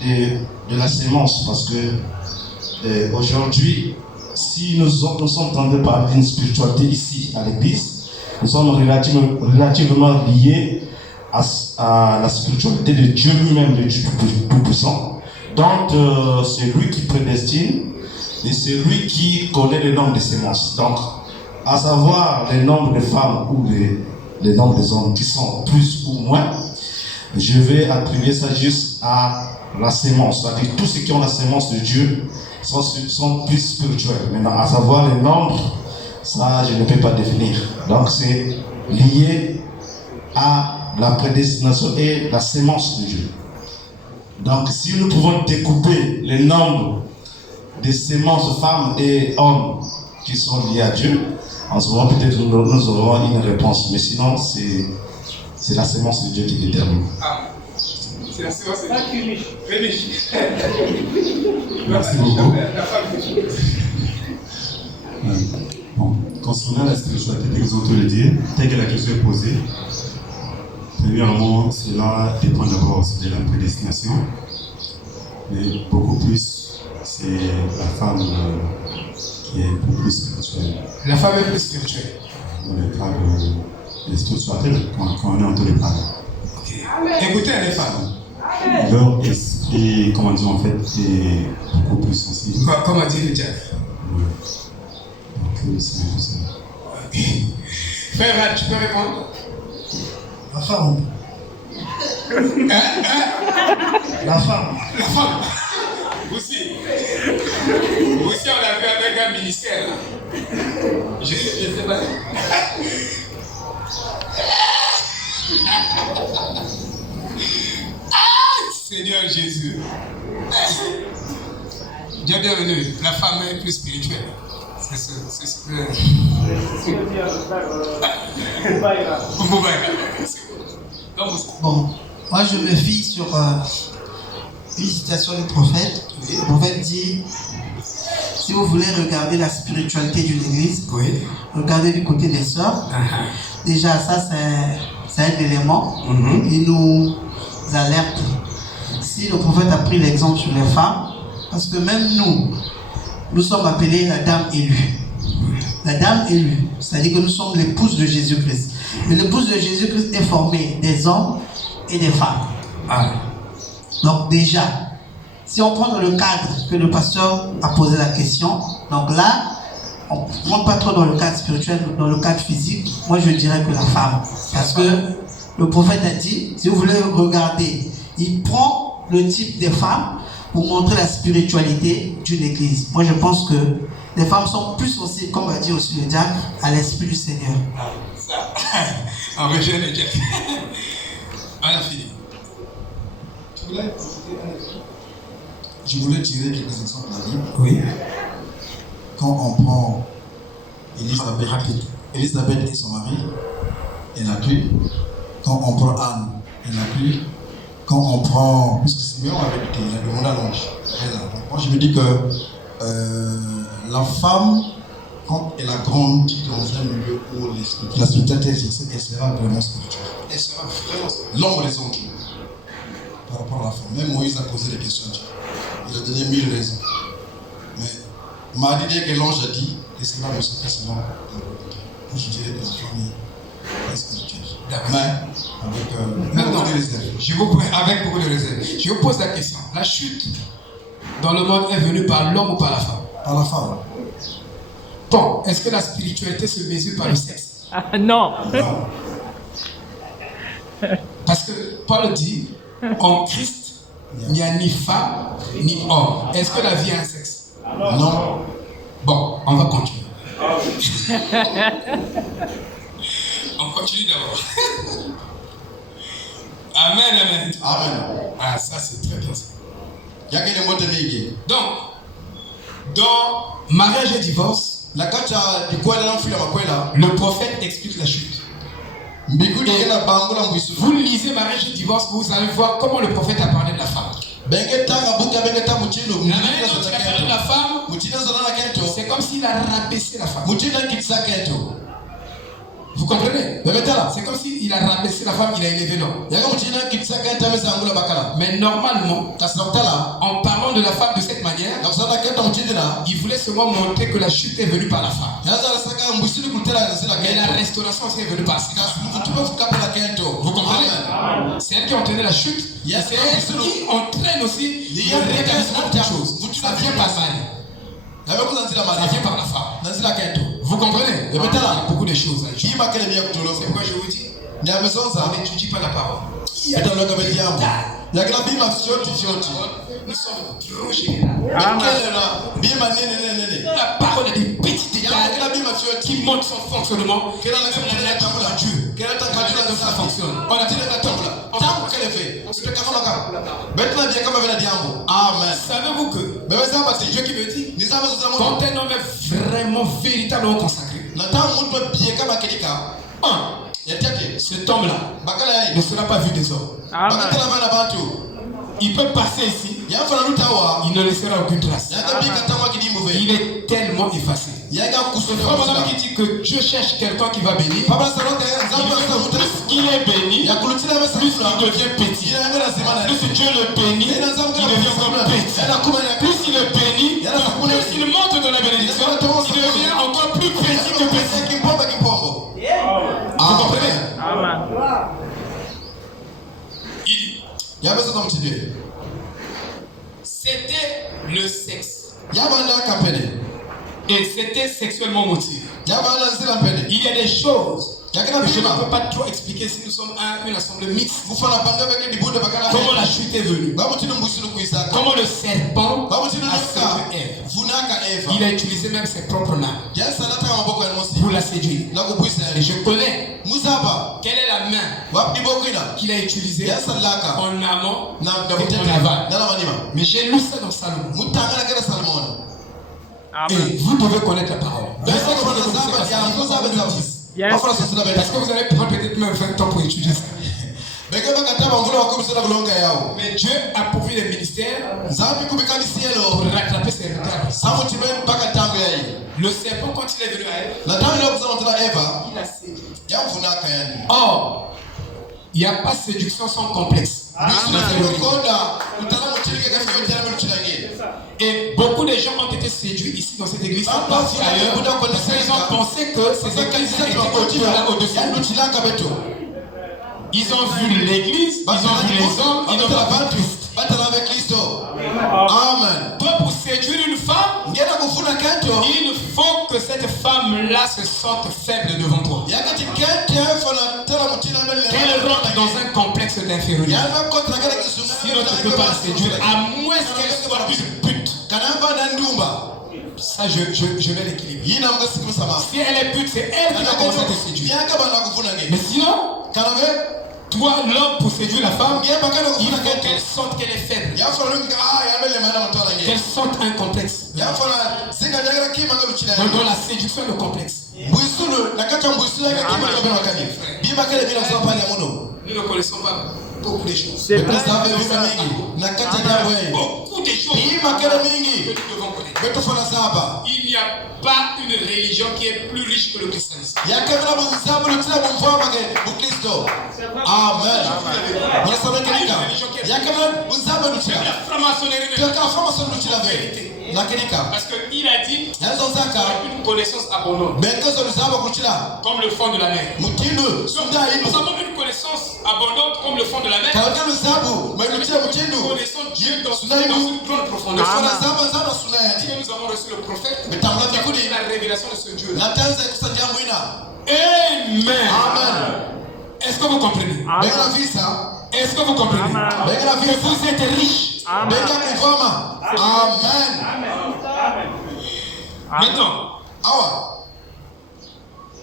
de la sémence, parce que aujourd'hui, si nous sommes tentés par une spiritualité ici à l'église, nous sommes relativement liés à la spiritualité de Dieu lui-même, de Dieu Tout-Puissant. Donc, c'est lui qui prédestine et c'est lui qui connaît le nombre de sémences. Donc, à savoir le nombre de femmes ou le nombre des hommes qui sont plus ou moins, je vais attribuer ça juste à la sémence. C'est-à-dire tous ceux qui ont la sémence de Dieu sont plus spirituels. Maintenant, à savoir le nombre, ça je ne peux pas définir. Donc c'est lié à la prédestination et la sémence de Dieu. Donc si nous pouvons découper le nombre de sémences femmes et hommes qui sont liés à Dieu, en ce moment peut-être nous aurons une réponse. Mais sinon c'est la sémence de Dieu qui détermine. Ah. C'est la sémence de Dieu. Merci beaucoup. Bon, concernant la spiritualité, ils ont tout le dire, telle que la question est posée. Premièrement, cela dépend d'abord de la prédestination, mais beaucoup plus, c'est la femme qui est beaucoup plus spirituelle. La femme est plus spirituelle. Dans le cas de spiritualité, quand on est en tous les cas. Okay. Écoutez les femmes. Leur esprit, comment dire, en fait, est beaucoup plus sensible. Comme a dit le diable. Donc, c'est un peu ça. Ok. Frère, tu peux répondre? La femme. La femme. La femme. Aussi. Aussi, on l'a vu avec un ministère. Je sais pas. Seigneur Jésus. Bienvenue. La femme est plus spirituelle. C'est ce que... Bon, moi je me fie sur une citation du prophète. Le prophète dit, si vous voulez regarder la spiritualité d'une église, regardez du côté des sœurs. Déjà ça c'est un élément. Il nous alerte. Si le prophète a pris l'exemple sur les femmes, parce que même nous sommes appelés la dame élue. La dame élue, c'est-à-dire que nous sommes l'épouse de Jésus-Christ. Mais l'épouse de Jésus-Christ est formée des hommes et des femmes. Donc déjà, si on prend le cadre que le pasteur a posé la question, donc là, on ne rentre pas trop dans le cadre spirituel, dans le cadre physique, moi je dirais que la femme. Parce que le prophète a dit, si vous voulez regarder, il prend le type des femmes pour montrer la spiritualité d'une église. Moi je pense que les femmes sont plus sensibles, comme a dit aussi le diacre, à l'esprit du Seigneur. On rejoint le diacre. Je voulais tirer quelques exemples de la Bible. Oui. Quand on prend Élisabeth et son mari, elle n'a cru. Quand on prend Anne, elle n'a cru. Quand on prend, puisque Simeon avait été, il a demandé à l'ange. Moi je me dis que la femme, quand elle a grandi dans un milieu où la spiritualité existe, elle sera vraiment spirituelle. Elle sera vraiment l'ombre des anges par rapport à la femme. Même Moïse a posé des questions à Dieu. Il a donné 1000 raisons. Mais m'a dit dès que l'ange a dit, et cela ne se fait seulement. Moi je dirais que la femme est spirituelle. Mais avec beaucoup de réserve. Avec beaucoup de réserve. Je vous pose la question. La chute dans le monde est venue par l'homme ou par la femme? Par la femme. Bon, est-ce que la spiritualité se mesure par le sexe? Non. Parce que Paul dit, en Christ, il n'y a ni femme ni homme. Est-ce que la vie a un sexe? Non. Bon, on va continuer. On continue d'abord. Amen, amen. Amen. Ah, ça c'est très bien ça. Donc, dans mariage et divorce, le prophète explique la chute. Vous lisez mariage et divorce, vous allez voir comment le prophète a parlé de la femme. La manière dont il a parlé de la femme, c'est comme s'il a rabaissé la femme. Vous comprenez? C'est comme s'il a rabaissé la femme, il a élevé l'homme. Mais normalement, en parlant de la femme de cette manière, il voulait seulement montrer que la chute est venue par la femme. Mais la restauration aussi est venue par la femme. Vous comprenez? C'est elle qui a entraîné la chute. C'est elle qui entraîne aussi le rétablissement de choses. Ça vient par mal. Ça vient par la femme. Vous comprenez? Il y a beaucoup de choses. C'est pourquoi je vous dis, on n'étudie pas la parole. Nous sommes trop généraux. La parole a des petits détails qui montrent son fonctionnement. Quelle est la nature de Dieu? Quelle est la nature de ça fonctionne? On a tiré la table là. Savez-vous que c'est Dieu qui me dit, quand un homme est vraiment véritablement consacré, cet homme-là ne sera pas vu des hommes. Il peut passer ici, il ne laissera aucune trace. Il est tellement effacé. C'est pas mon qui dit que Dieu cherche quelqu'un qui va bénir. Plus il est béni, plus il devient petit. Plus Dieu le bénit, il devient encore petit. Plus il est béni, plus il monte dans la bénédiction, il devient encore plus petit que petit. Vous comprenez? C'était le sexe. Et c'était sexuellement motivé. Il y a des choses que je ne peux pas trop expliquer si nous sommes une assemblée mixte. Comment la chute est venue. Comment le serpent a séduit Ève. Il a utilisé même ses propres mains pour la séduire. Et je connais quelle est la main qu'il a utilisée en amont et en aval. Mais j'ai lu ça dans Salomon. Et vous devez connaître la parole. Parce que vous allez prendre peut-être même 20 ans pour étudier ça. Mais Dieu a pourvu des ministères pour rattraper ses retards. Le serpent, quand il est venu à Ève, il a séduit. Or, il n'y a pas de séduction sans complexe. Et beaucoup de gens ont été séduits ici dans cette église, sont partis ailleurs, parce qu'ils ont pensé que ces églises étaient au-dessus. Ils ont vu l'église, ils ont vu les hommes, ils ont vu Christ. Amen. Donc pour séduire une femme, il faut que cette femme-là se sente faible devant toi. Qu'elle rentre dans un complexe d'infériorité. Sinon tu ne peux pas la séduire, à moins qu'elle soit une pute. Ça, je vais l'équilibrer. Si elle est pute, c'est elle qui va commencer à te séduire. Mais sinon, Toi, l'homme, pour séduire la femme, il faut qu'elle sente qu'elle est faible. Qu'elle sente un complexe. Dans la séduction, le complexe. Nous ne connaissons pas beaucoup de choses. C'est beaucoup de choses très que nous devons connaître. Il n'y a pas une religion qui est plus riche que le christianisme. Amen. Parce qu'il a dit une connaissance abondante comme le fond de la mer. Nous avons une connaissance abondante comme le fond de la mer. Nous connaissons Dieu dans une grande profondeur. Parce que nous avons reçu le prophète, la révélation de ce Dieu. Amen. Est-ce que vous comprenez? Est-ce que vous comprenez? Que vous êtes riche. Amen. Maintenant,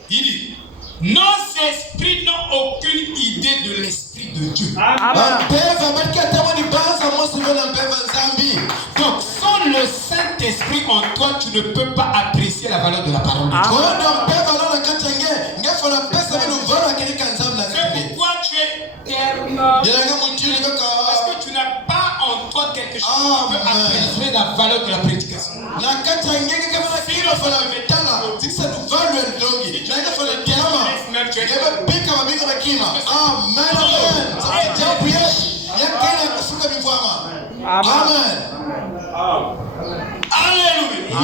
il dit, nos esprits n'ont aucune idée de l'esprit de Dieu. Donc, sans le Saint-Esprit en toi, tu ne peux pas apprécier la valeur de la parole de Dieu. C'est pourquoi tu es terne. Parce que tu n'as pas en toi quelque chose qui peut apprécier la valeur de la prédication. Amen. Alléluia.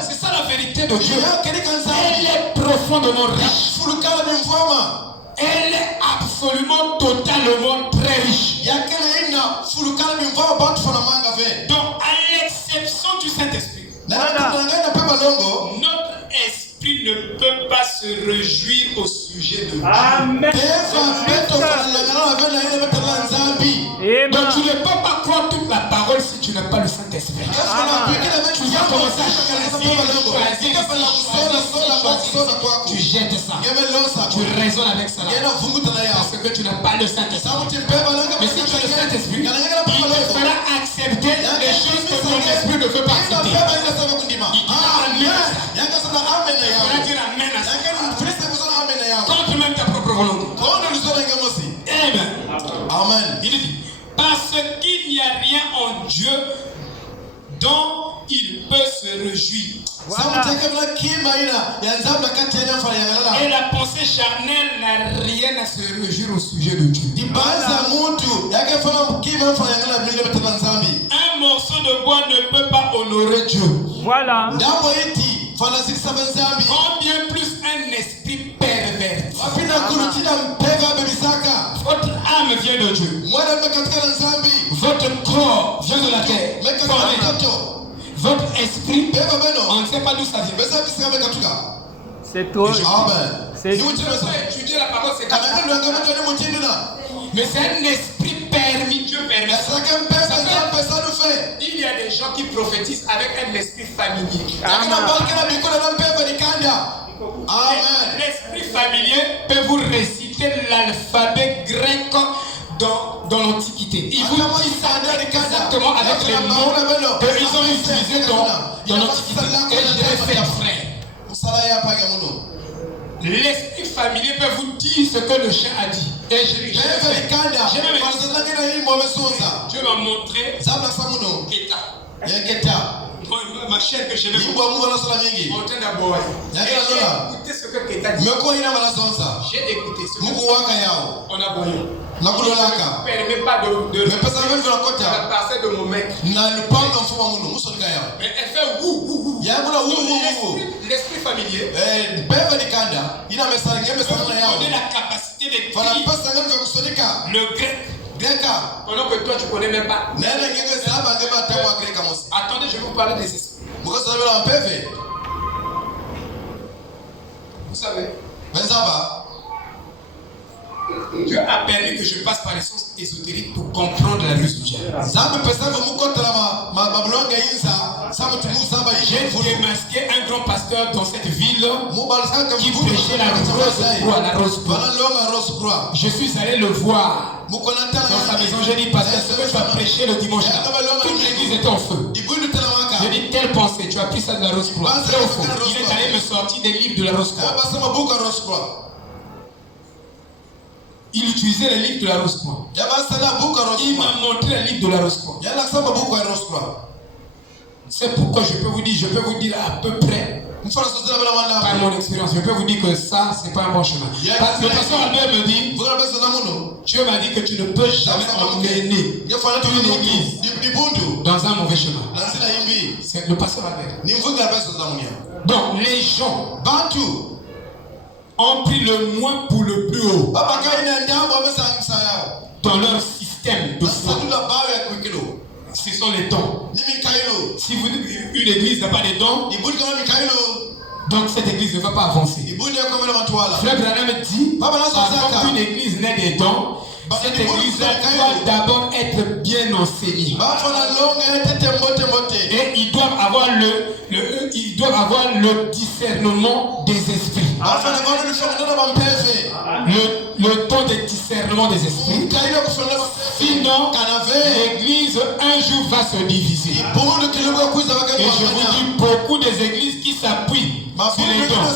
C'est ça la vérité de Dieu. Elle est profondément riche. Elle est absolument, totalement très riche. Donc, à l'exception du Saint-Esprit, notre esprit ne peut pas se réjouir au sujet de Dieu. Amen. Donc tu ne peux pas croire toute la parole si tu n'as pas le Saint-Esprit. Tu vas commencer à choisir, tu jettes ça. Tu raisonnes avec ça. Parce que tu n'as pas le Saint-Esprit. Mais si tu as le Saint-Esprit, il te fera accepter les choses que ton esprit ne veut pas accepter. Contre même ta propre volonté. Amen. Amen. Il dit, parce qu'il n'y a rien en Dieu dont il peut se réjouir. Voilà. Et la pensée charnelle n'a rien à se réjouir au sujet de Dieu. Un morceau de bois ne peut pas honorer Dieu. Voilà. Combien plus un esprit perverti. Votre âme vient de Dieu. Votre corps vient de la terre. Votre esprit, on ne sait pas d'où ça vient. C'est toi. C'est Étudier la parole, c'est mais c'est un esprit permis. Dieu permet. Il y a des gens qui prophétisent avec un esprit familier. L'esprit familier peut vous réciter l'alphabet grec dans l'Antiquité. Il vous dit ça exactement avec les mots qu'ils ont utilisés dans l'Antiquité. Et je l'ai fait frère. L'esprit familier peut vous dire ce que le chien a dit. Et je l'ai fait. Dieu m'a montré Keta. Ma chaîne que je vais vous en train d'aboyer. Écoutez ce que Keta dit. J'ai écouté ce que on a boyé. Je ne permets pas de la passer de mon mec. Mais elle fait wou. L'esprit familier donner la capacité de dire le grec. Pendant que toi tu ne connais même pas. Attendez, je vais vous parler des esprits. Vous savez, Dieu a permis que je passe par les sens ésotériques pour comprendre la ruse du diable. J'ai démasqué un un grand pasteur dans cette ville qui prêchait la rose croix. Je suis allé le voir dans sa maison. J'ai dit, pasteur, ce que tu as prêché le dimanche, toute l'église était en feu. J'ai dit, quelle pensée? Tu as pris ça de la rose croix. Très au fond. Il est allé me sortir des livres de la rose croix. Il utilisait les livres de la rose croix. Il m'a montré les livres de la rose croix. C'est pourquoi je peux vous dire à peu près, par mon expérience, je peux vous dire que ça, c'est pas un bon chemin. Le pasteur Albert me dit, Dieu m'a dit que tu ne peux jamais emmener une église dans un mauvais chemin. C'est le pasteur Albert. Donc les gens ont pris le moins pour le plus haut dans leur système de foi. Ce sont les dons. Si une église n'a pas de dons, donc cette église ne va pas avancer. Frère Branham dit, avant qu'une église n'ait des dons, cette église doit d'abord être bien enseignée. Et ils doivent avoir le discernement des esprits. Le don de discernement des esprits. Sinon, l'église un jour va se diviser. Et je vous dis, beaucoup des églises qui s'appuient sur les dons,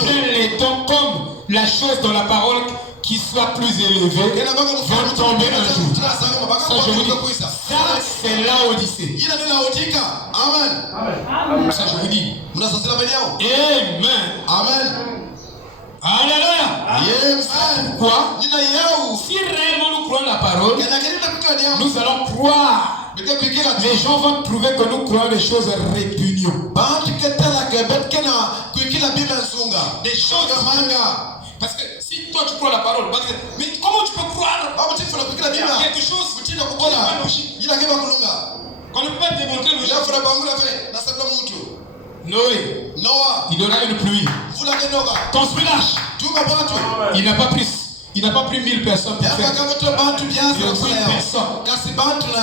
prennent les dons comme la chose dans la parole qui soit plus élevé, vont tomber un jour. Ça, je vous dis, ça, c'est Laodicée. Amen. Ça, je vous dis. Amen. Amen. Alléluia. Pourquoi? Si réellement nous croyons la parole, nous allons croire. Les gens vont trouver que nous croyons des choses répugnantes. Des choses parce que si toi tu crois la parole, mais comment tu peux croire quelque chose qu'on ne peut pas démontrer le jour? Noé, il aura une pluie. Construis l'arche. Il n'a pas pris 1000 personnes pour faire. Il a pris 1000 personnes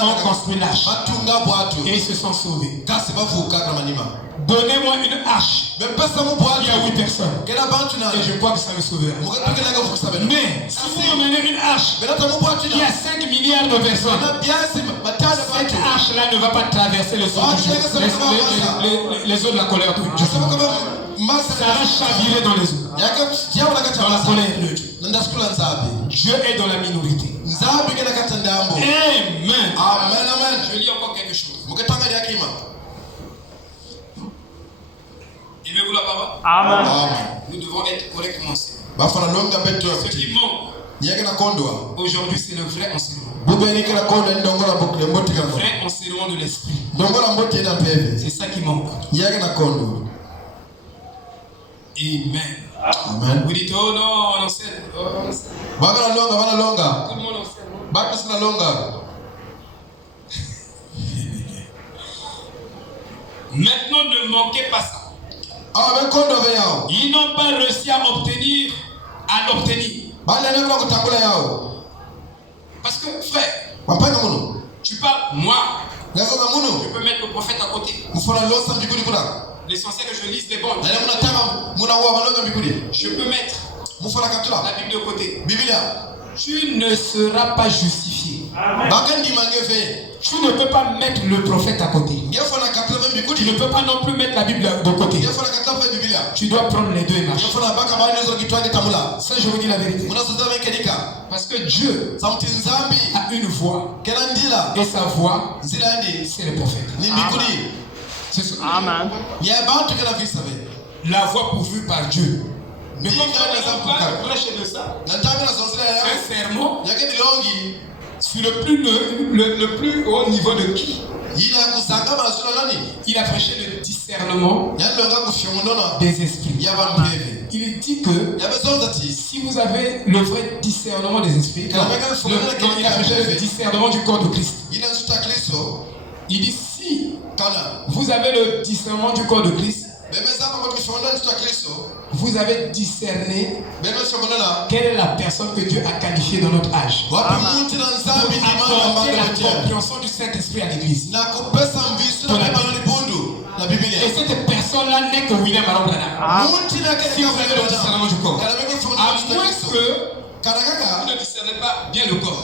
ont construit l'arche. Et ils se sont sauvés. Donnez-moi une hache. Il y a 8 personnes. Et je crois que ça me sauvera. Mais si vous me donnez une hache qui a 5 milliards de personnes, cette hache-là ne va pas traverser les eaux de la colère de Dieu. Ça va chavirer dans les eaux. Dans la colère de Dieu. Dieu est dans la minorité. Amen. Amen. Je lis encore quelque chose. Aimez-vous la parole? Amen. Nous devons être correctement enseignés. Ce qui manque aujourd'hui, c'est le vrai enseignement. Le vrai enseignement de l'esprit. C'est ça qui manque. Amen. Amen. Vous dites, oh non, on enseigne. Tout le monde enseigne. Maintenant, ne manquez pas ça. Ils n'ont pas réussi à l'obtenir. Parce que, frère, tu parles, moi, je peux mettre le prophète à côté. L'essentiel que je lise des bandes. Je peux mettre la Bible de côté. Tu ne seras pas justifié. Tu ne peux pas mettre le prophète à côté. Tu ne peux pas non plus mettre la Bible de côté. Tu dois prendre les deux et marcher. Ça, je vous dis la vérité. Parce que Dieu a une voix. Et sa voix, c'est le prophète. Amen. La voix pourvue par Dieu. Mais comme on va prêcher de ça, un sermon sur le plus haut niveau de qui? Il a prêché le discernement des esprits. Il dit que si vous avez le vrai discernement des esprits, il a prêché le discernement du corps de Christ. Il dit si vous avez le discernement du corps de Christ, vous avez discerné quelle est la personne que Dieu a qualifiée dans notre âge. Apporter la compréhension du Saint-Esprit à l'église. Et cette personne-là n'est n'est que William Arambana. Si vous avez le discernement du corps. À moins que vous ne discernez pas bien le corps.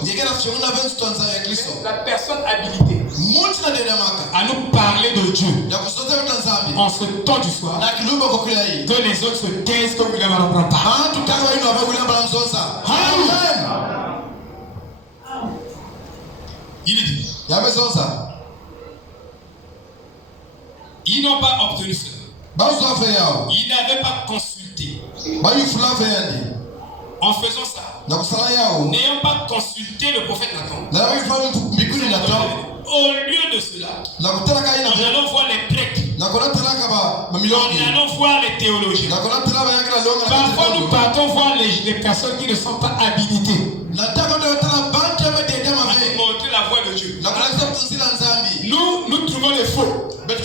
La personne habilitée à nous parler de Dieu en ce temps du soir, que les autres se taisent comme William Arambana parle. Il dit, ils n'ont pas obtenu cela. Ils n'avaient pas consulté. En faisant ça, n'ayant pas consulté le prophète Nathan, au lieu de cela, nous allons voir les prêtres, nous allons voir les théologiens. Parfois nous partons voir les personnes qui ne sont pas habilitées à montrer la voie de Dieu. Nous trouvons le faux, mais nous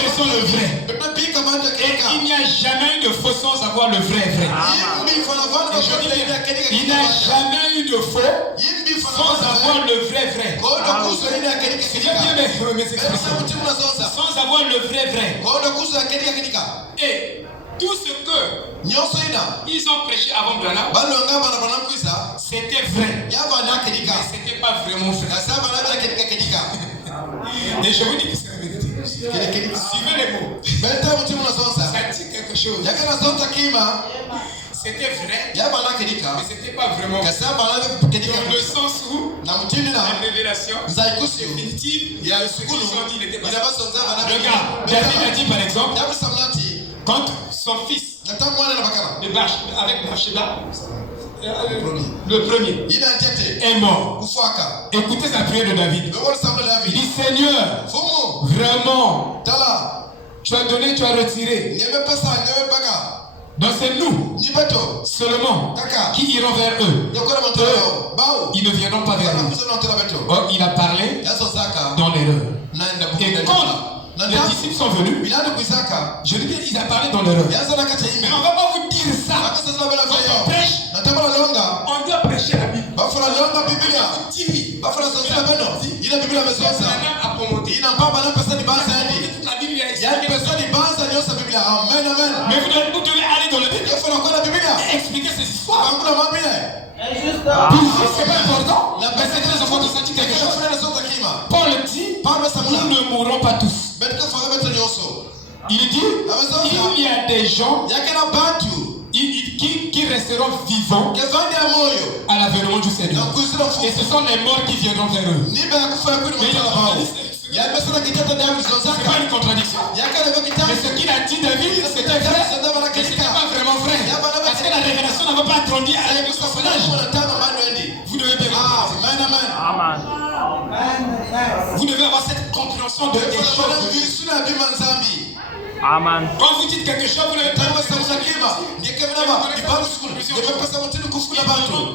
laissons le vrai. Et il n'y a jamais eu de faux sans avoir le vrai. Il n'y a jamais eu de faux sans avoir le vrai. C'est bien mes expressions. Sans avoir le vrai. Et tout ce que ils ont prêché avant Branham, c'était vrai. Mais c'était pas vraiment vrai. Et je vous dis que c'est la vérité. Suivez les mots. Ça dit quelque chose. C'était vrai, mais c'était pas vraiment vrai. Dans le sens où la révélation définitive, il y a le second dit il n'était pas. Regarde, David a dit par exemple, quand son fils, avec Bathsheba, le premier est mort. Écoutez sa prière de David. Il dit Seigneur, vraiment, tu as donné, tu as retiré. Donc c'est nous seulement qui irons vers eux. Ils ne viendront pas vers nous. Or, il a parlé dans l'erreur. Et quand les disciples sont venus, je dis qu'ils ont parlé dans l'erreur. Mais on ne va pas vous dire ça. Quand on prêche, on doit prêcher la Bible. Mais vous devez aller dans le Bible et expliquer ces histoires. C'est pas important. Mais c'est très important de sentir quelque chose. Paul dit, nous ne mourrons pas tous. Il dit, il y a des gens qui resteront vivants à l'avènement du Seigneur. Et ce sont les morts qui viendront vers eux. C'est pas une contradiction. Mais ce qu'il a dit David, c'était vrai. Mais ce n'était pas vraiment vrai. Parce que la révélation n'avait pas grandi avec le personnage. Vous devez bien comprendre. Vous devez avoir cette compréhension de des choses. Amen. Quand vous dites quelque chose, vous ne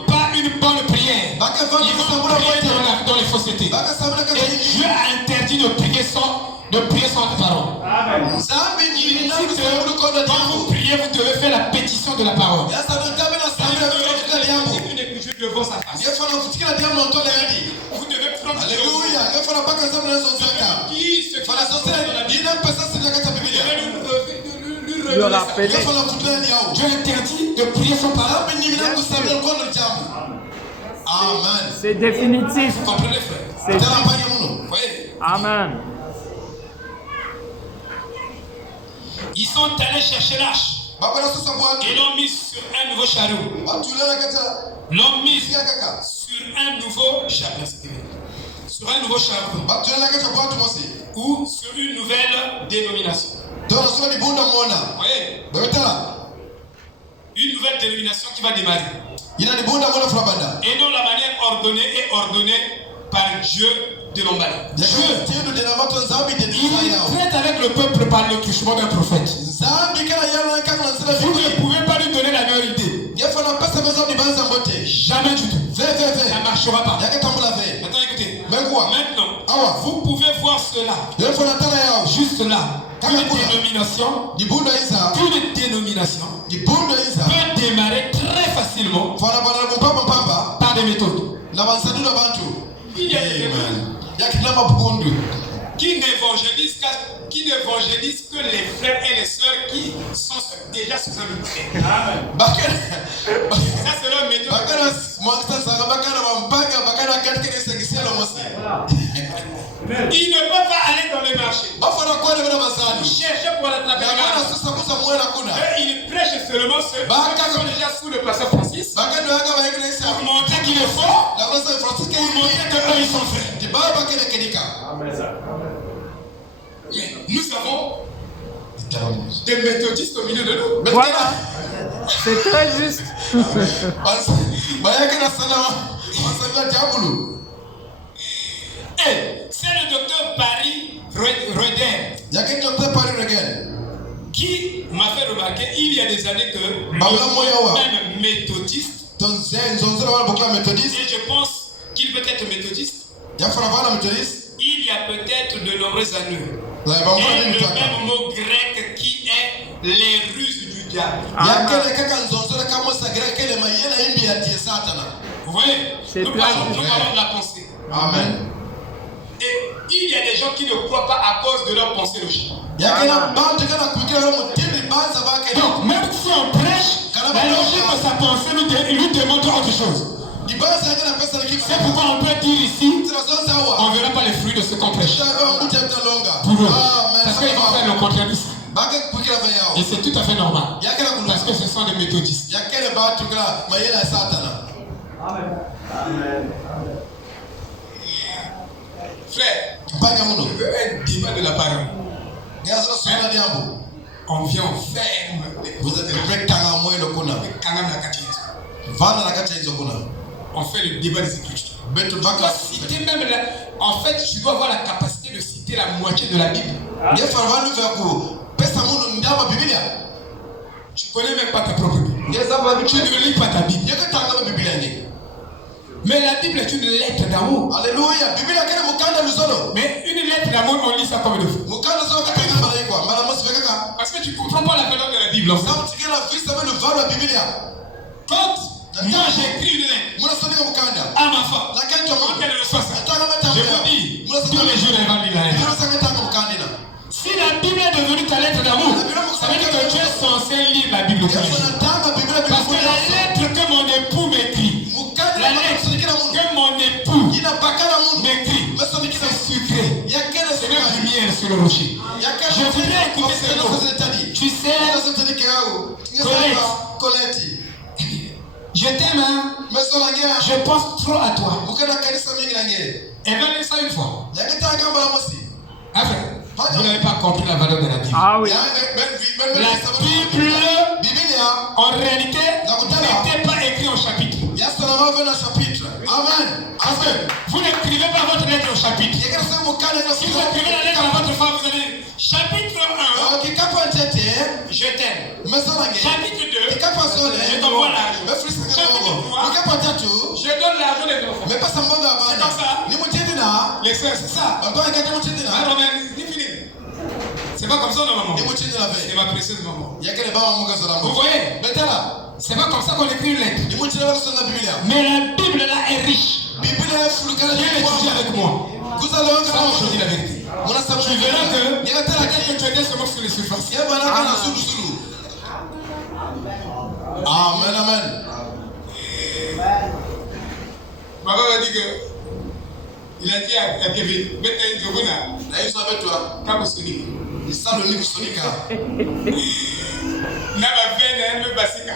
pas une bonne prière. Ils vont prier dans les faussetés. Et Dieu a interdit de prier sans la parole. Amen. Quand vous priez, vous devez faire la pétition de la parole. Une écriture devant sa face. Vous devez prendre Dieu interdit de prier sans parole. Amen. C'est définitif. Vous comprenez, frère? Amen. Ils sont allés chercher l'arche et l'ont mis sur un nouveau chariot. L'ont mis sur un nouveau chariot. Sur un nouveau chariot. Ou sur une nouvelle dénomination. Une nouvelle dénomination qui va démarrer. Et non la manière ordonnée par Dieu de l'Ombala. Dieu, il traite avec le peuple par le truchement d'un prophète. Vous ne pouvez pas lui donner la meilleure idée. Jamais du tout. Ça ne marchera pas. Maintenant écoutez. Maintenant, vous pouvez voir cela. Juste là. Qu'une dénomination peut démarrer très facilement par des méthodes. Il y a des méthodes. qui n'évangélise que les frères et les sœurs qui sont déjà sous un ministère. Ça c'est leur méthode. Ils ne peuvent pas aller dans les marchés. Chercher pour l'attraper. Ils prêchent seulement ceux qui sont déjà sous le pasteur Francis. Pour montrer qu'il est fort. Pour montrer qu'eux ils sont frères. Mais nous avons des méthodistes au milieu de nous. Voilà. C'est très juste. C'est le docteur Paris Roeder qui m'a fait remarquer il y a des années que même méthodiste, et je pense qu'il peut être méthodiste, il y a peut-être de nombreuses années. Et le même mot grec qui est les ruses du diable. Vous voyez, nous parlons de la pensée. Amen. Et il y a des gens qui ne croient pas à cause de leur pensée logique. Donc même si on prêche, la logique de sa pensée lui démontre autre chose. C'est pourquoi on peut dire ici, on ne verra pas les fruits de ce qu'on prêche. Pour eux. Parce qu'ils vont faire le contraire de ça. Et c'est tout à fait normal. Parce que ce sont des méthodistes. Frère, un débat de la parole. On vient, on ferme. Vous êtes on fait le débat des Écritures. Citer même en fait, tu dois avoir la capacité de citer la moitié de la Bible. Tu connais même pas ta propre Bible. Tu ne lis pas ta Bible. Mais la Bible est une lettre d'amour. Alléluia. Mais une lettre d'amour, on lit ça comme de fou. Parce que tu ne comprends pas la valeur de la Bible. En fait. Quand moi j'écris une lettre à ma femme, quand elle reçoit ça, je vous dis, tous les jours elle va lire la lettre. Si la Bible est devenue ta lettre d'amour, ça veut dire que tu es censé lire la Bible tous les jours. Parce que la lettre que mon époux m'écrit, la lettre que mon époux m'écrit, c'est sucré. C'est même du miel sur le rocher. Je voudrais écouter ce mot. Tu sais, Colette, je t'aime, hein? Je pense trop à toi. Elle va lire ça une fois. Après, vous n'avez pas compris la valeur de la Bible. Ah oui. La Bible, en réalité, n'était pas écrite en chapitre. Amen. Parce que vous n'écrivez pas votre lettre au chapitre. Si vous écrivez la lettre à votre femme, vous allez dire chapitre 1, je t'aime. Chapitre 2, je t'envoie l'argent. Chapitre 3, je donne l'argent des enfants. C'est comme ça. Les soeurs, c'est ça. Alors, mais ni fini. C'est pas comme ça, non, maman. C'est ma précieuse maman. Vous voyez? C'est pas comme ça qu'on écrit une lettre. Mais la Bible là est riche. Viens l'étudier avec moi. Ça va changer la vérité. Tu verras que tu étais seulement sur les surfaces. Amen, amen. Papa m'a dit que il a dit à Kevin, mets une jogona. Là, ils sont avec toi. Kabosoni. Ils sont le niveau sonika. Naba vene me basika.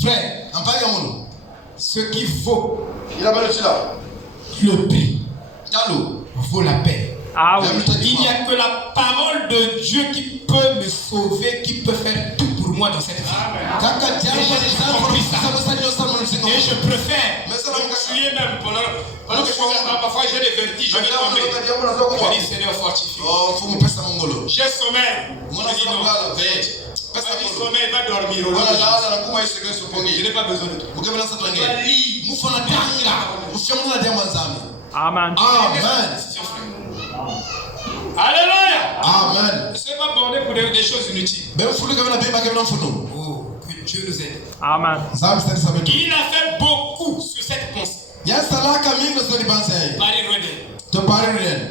Frère, ce qui vaut le prix vaut la paix. Ah oui. Il n'y a que la parole de Dieu qui peut me sauver, qui peut faire tout pour moi dans cette vie. Et je préfère tuer même pendant que je suis là, parfois j'ai des vertiges, je vais tomber. Je dis Seigneur fortifie. J'ai sommeil. Je dis non, veille. Parce que son sommeil va dormir. Je n'ai pas besoin de toi. Amen. Amen. Alléluia. Amen. Ne soyez pas borné pour des choses inutiles. Oh, que Dieu nous aide. Amen. Il a fait beaucoup sur cette pensée.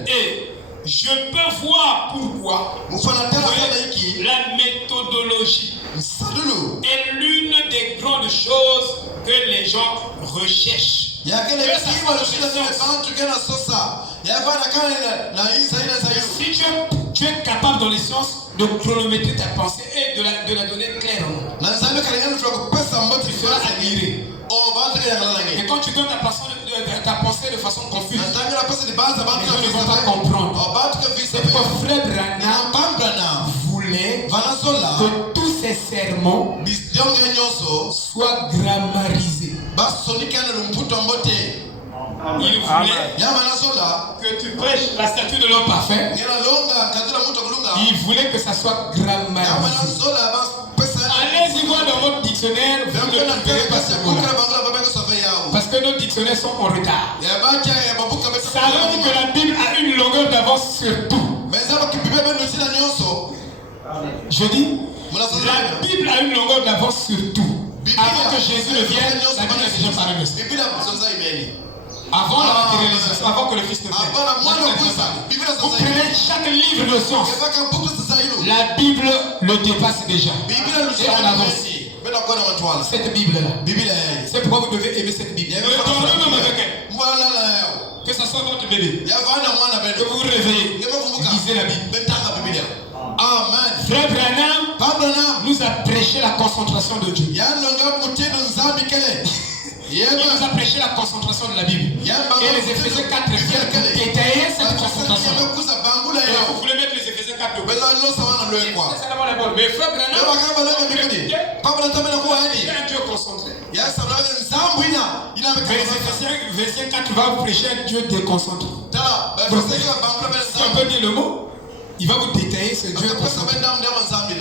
Et je peux voir pourquoi la méthodologie est l'une des grandes choses que les gens recherchent. Si tu es capable dans les sciences de chronométrer ta pensée et de la donner clairement, tu seras admiré. Et quand tu donnes ta pensée de façon confuse, les gens ne vont pas comprendre. C'est que frère Branham voulait que tous ces sermons soient grammarisés. Il voulait que tu prêches la statue de l'homme parfait. Il voulait que ça soit grammarisé. Allez-y voir dans votre dictionnaire, vous ne trouverez pas ce mot-là. Parce que nos dictionnaires sont en retard. Ça veut dire que la Bible a une longueur d'avance sur tout. Je dis, la Bible a une longueur d'avance sur tout. Avant que Jésus ne vienne, la Bible a déjà parlé de ça. Avant la matérialisation, avant que le Fils ne vienne. Vous prenez chaque livre de science. La Bible le dépasse déjà. Et on avance. Cette Bible-là. C'est pourquoi vous devez aimer cette Bible. Que ce soit votre bébé. Que vous vous réveillez. Lisez la Bible. Amen. Frère Branham nous a prêché la concentration de Dieu. Il nous a prêché la concentration de la Bible. Et les Éphésiens 4 viennent détailler cette concentration. Et vous voulez mettre les Éphésiens 4 de mais frère Branham, il est un Dieu concentré. Mais Éphésiens 4 va vous prêcher un Dieu déconcentré. Si on peut dire le mot, il va vous détailler ce Dieu concentré.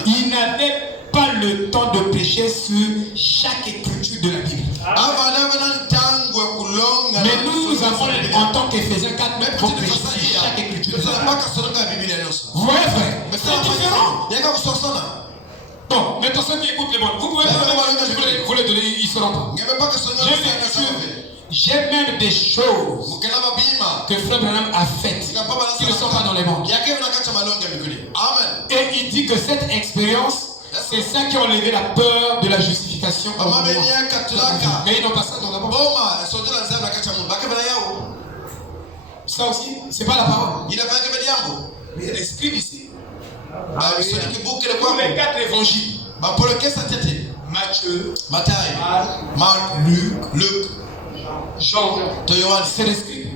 Il n'avait pas le temps de prêcher sur chaque écriture de la Bible. Mais nous avons, en tant qu'Éphésiens 4, même pour prêcher sur chaque écriture. Vous voyez, frère? C'est différent. Bon, maintenant ceux qui écoutent les mots, vous pouvez vous les donner, ils ne seront pas. J'ai même des choses que Frère Branham a faites qui ne sont pas dans les mondes. Et il dit que cette expérience, c'est ça qui a enlevé la peur de la justification. Mais ils n'ont pas ça dans la Bible. Ça aussi, c'est pas la parole. Il y a des scribes ici. Pour les 4 évangiles. Matthieu, Marc, Luc, Jean, c'est les scribes.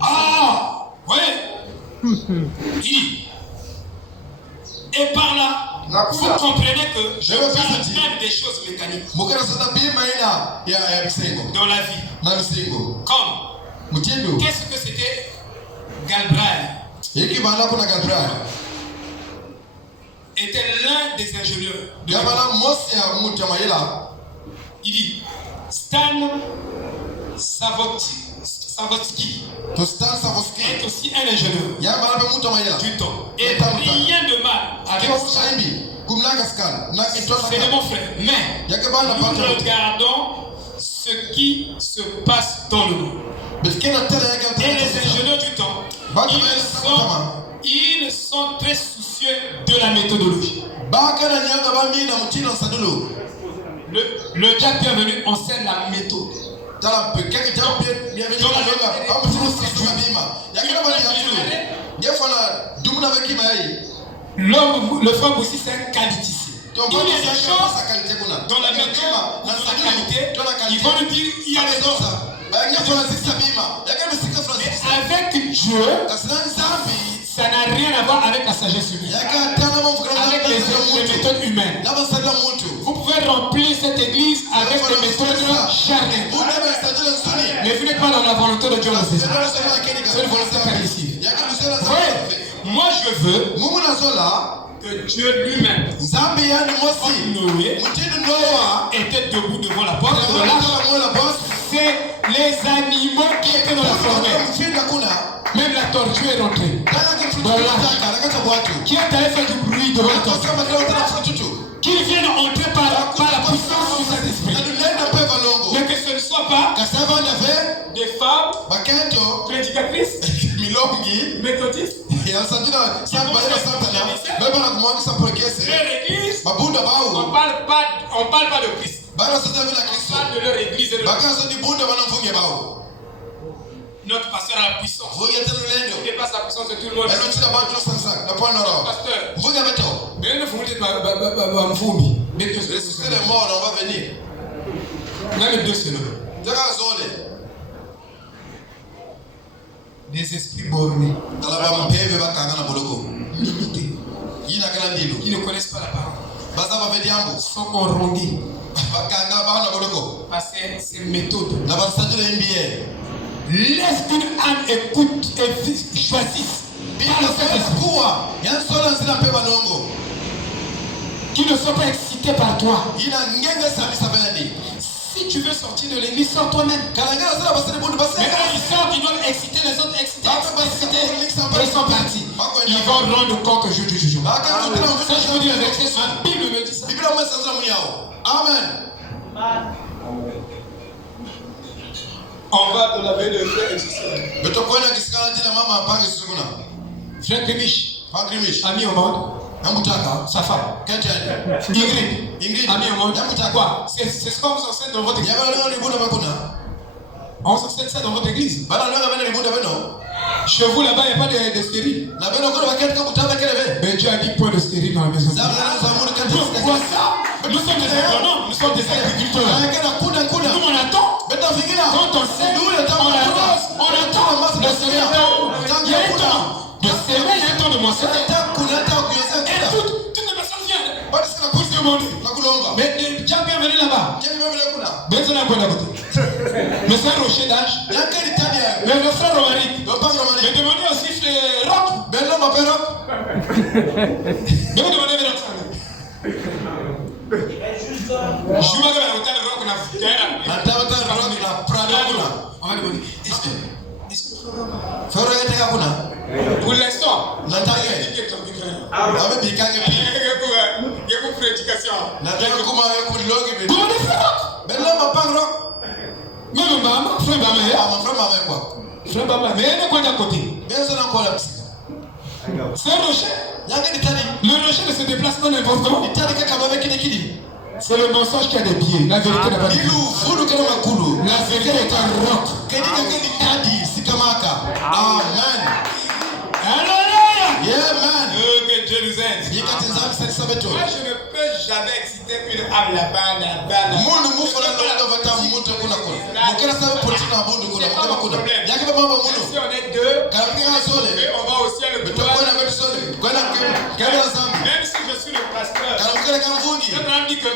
Ah, ouais. Il dit. Et par là, vous comprenez que je parle même des choses mécaniques dans la vie. Comme, qu'est-ce que c'était Galbraith? Était l'un des ingénieurs de il dit Stan Savotsky est aussi un ingénieur du temps. Et rien de mal avec ça. C'est de mon frère. Mais nous regardons ce qui se passe dans le monde. Et les ingénieurs du temps, ils sont très soucieux de la méthodologie. Le diable bienvenu enseigne la méthode. L'homme, le frère aussi, c'est un qualiticien. Il y a des choses dans la méthode, dans la qualité, ils vont nous dire il y a des choses. Mais avec Dieu, ça n'a rien à voir avec la sagesse humaine, avec les méthodes humaines. Vous pouvez remplir cette église avec des méthodes charnelles, mais vous n'êtes pas dans la volonté de Dieu. C'est une volonté permissive. Moi je veux que Dieu lui-même, comme Noé, était debout devant la porte de l'arche. C'est les animaux qui étaient dans la forêt. Même la tortue est rentrée dans l'arche. Qui est allé faire du bruit devant la tortue? Qu'ils viennent entrer par la puissance du Saint-Esprit. Mais que ce ne soit pas longi. Méthodiste. Et on s'entend dans ça va être ça. Même on a commencé ça pour que c'est. L'église. Mabunda bao. On parle pas de Christ. Bana ça avec la Christ. On parle de leur église et de Baka ça dit bunda bana mfunge bao. Notre pasteur a la puissance. Vous y êtes lendo. Il dépasse la puissance de tout le monde. Elle tire ba 305 na point nord. Pasteur. Vous y avez tout. Mais ne fumez pas mfumbi. Mais que c'est les morts on va venir. Même 2 semaines. Des esprits bornés. Limités. Qui ne connaissent pas la parole. Sont corrompus. Parce que c'est une méthode. Laisse qu'une âme écoute et choisisse. Qui ne sont pas excités par toi. Si tu veux sortir de l'église, sors toi-même. Mais eux, ils sortent, ils doivent exciter les autres, exciter. Ils sont partis. Ils vont rendre compte au jour du jugement. Ça, je vous dis la vérité, la Bible me dit ça. Amen. On va te laver le frère existant. Frère Grimish, ami au monde. Sa femme. Ingrid. Ami au monde. Quoi? C'est ce qu'on vous enseigne dans votre église. On vous enseigne ça dans votre église. Chez vous là-bas, il n'y a pas de stérile. Mais Dieu a dit point de stérile dans la maison. Pourquoi ça? Nous sommes des agronomes, nous sommes des agriculteurs. Nous on attend. Quand on sait, on arrose, on attend. Le Seigneur, il y a un temps de s'aimer, il y a un temps de moissonner. Et toutes les personnes viennent pour se demander. Mais Dieu vient venir là-bas. Mais c'est un rocher d'âge. Mais le frère Romaric. Mais demandez aussi frère Rock. Mais vous demandez Rock. Je vais à l'hôtel Rock on va demander. Est-ce que pour l'instant, il y a une prédication. Frère Bama, mais il y a quoi d'à côté? C'est un rocher. Le rocher ne se déplace pas n'importe où. C'est le mensonge qui a des pieds. La vérité n'a pas de pieds. La vérité est un roc. Amen. Alléluia. Yeah, man. Que Dieu nous aide. Moi, je ne peux jamais exciter une âme là-bas. Si on est deux, on va aussi à le même si je suis le pasteur, je dis que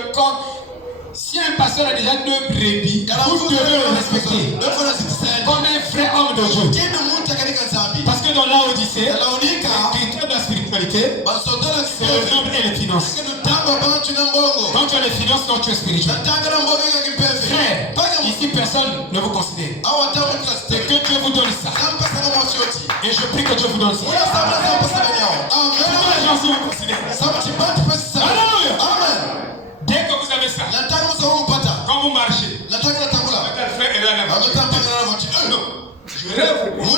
si un pasteur a déjà 2 brebis, vous devez le respecter comme un vrai homme de Dieu. Parce que dans l'Odyssée, le critère de la spiritualité, c'est le nombre et les finances. Quand tu as les finances, quand tu es spirituel. Frère, ici personne ne vous considère. C'est que Dieu vous donne ça. Et je prie que Dieu vous donne ça. Les gens aussi vous considèrent. Alléluia. Dès que vous avez ça, quand vous marchez, votre frère est là là-bas. Non, je rêve. Non, je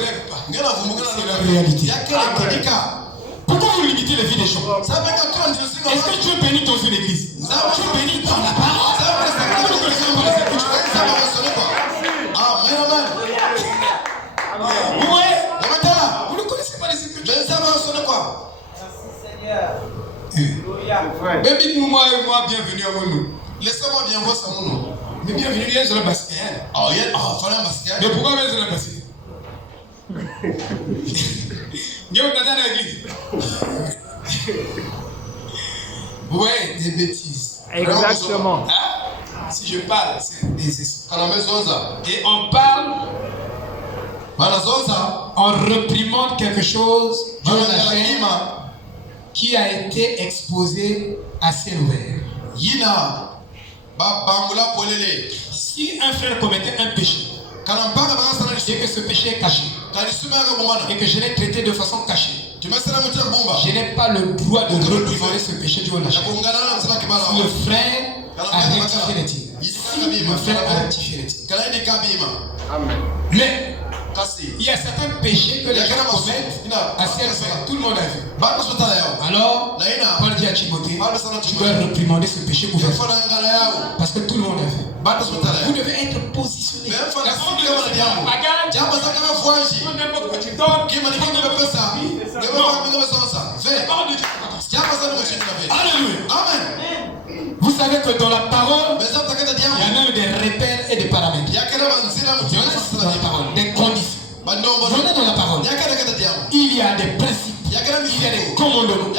rêve pas. C'est la réalité. Pourquoi vous limitez les vies des gens? Est-ce que Dieu bénit dans une église? Dieu bénit dans la parole. Vous ne connaissez pas les écritures. Vous ne connaissez pas les écritures. Mais dites-moi, bienvenue à vous. Laissez-moi bien voir ça, mon. Mais bienvenue, il y a un basket. Mais pourquoi il y a un basket? Il y a une église. Ouais, des bêtises. Exactement. Hein? Si je parle, c'est des esprits. Et on parle, on réprimande quelque chose qui a été exposé à ciel ouvert. Si un frère commettait un péché, et que ce péché est caché, et que je l'ai traité de façon cachée, je n'ai pas le droit de reprimander ce péché du haut de la chair. Le frère a rectifié les tirs. Si le frère a rectifié les tirs. Mais Il y a certains péchés que les gens commettent à ciel ouvert. Tout le monde a vu. Alors, Paul dit à Timothée, tu dois réprimander ce péché ouvertement. Parce que tout le monde a vu. Vous devez être positionné. La parole de Dieu, c'est pas un bagage. N'importe quoi tu donnes. La parole de Dieu, c'est pas comme ça. Alléluia. Amen. Vous savez que dans la parole, il y a même des repères et des paramètres. Il y en a dans la parole, des conditions. Il y en a dans la parole. Il y a des principes. Il y a des commandements.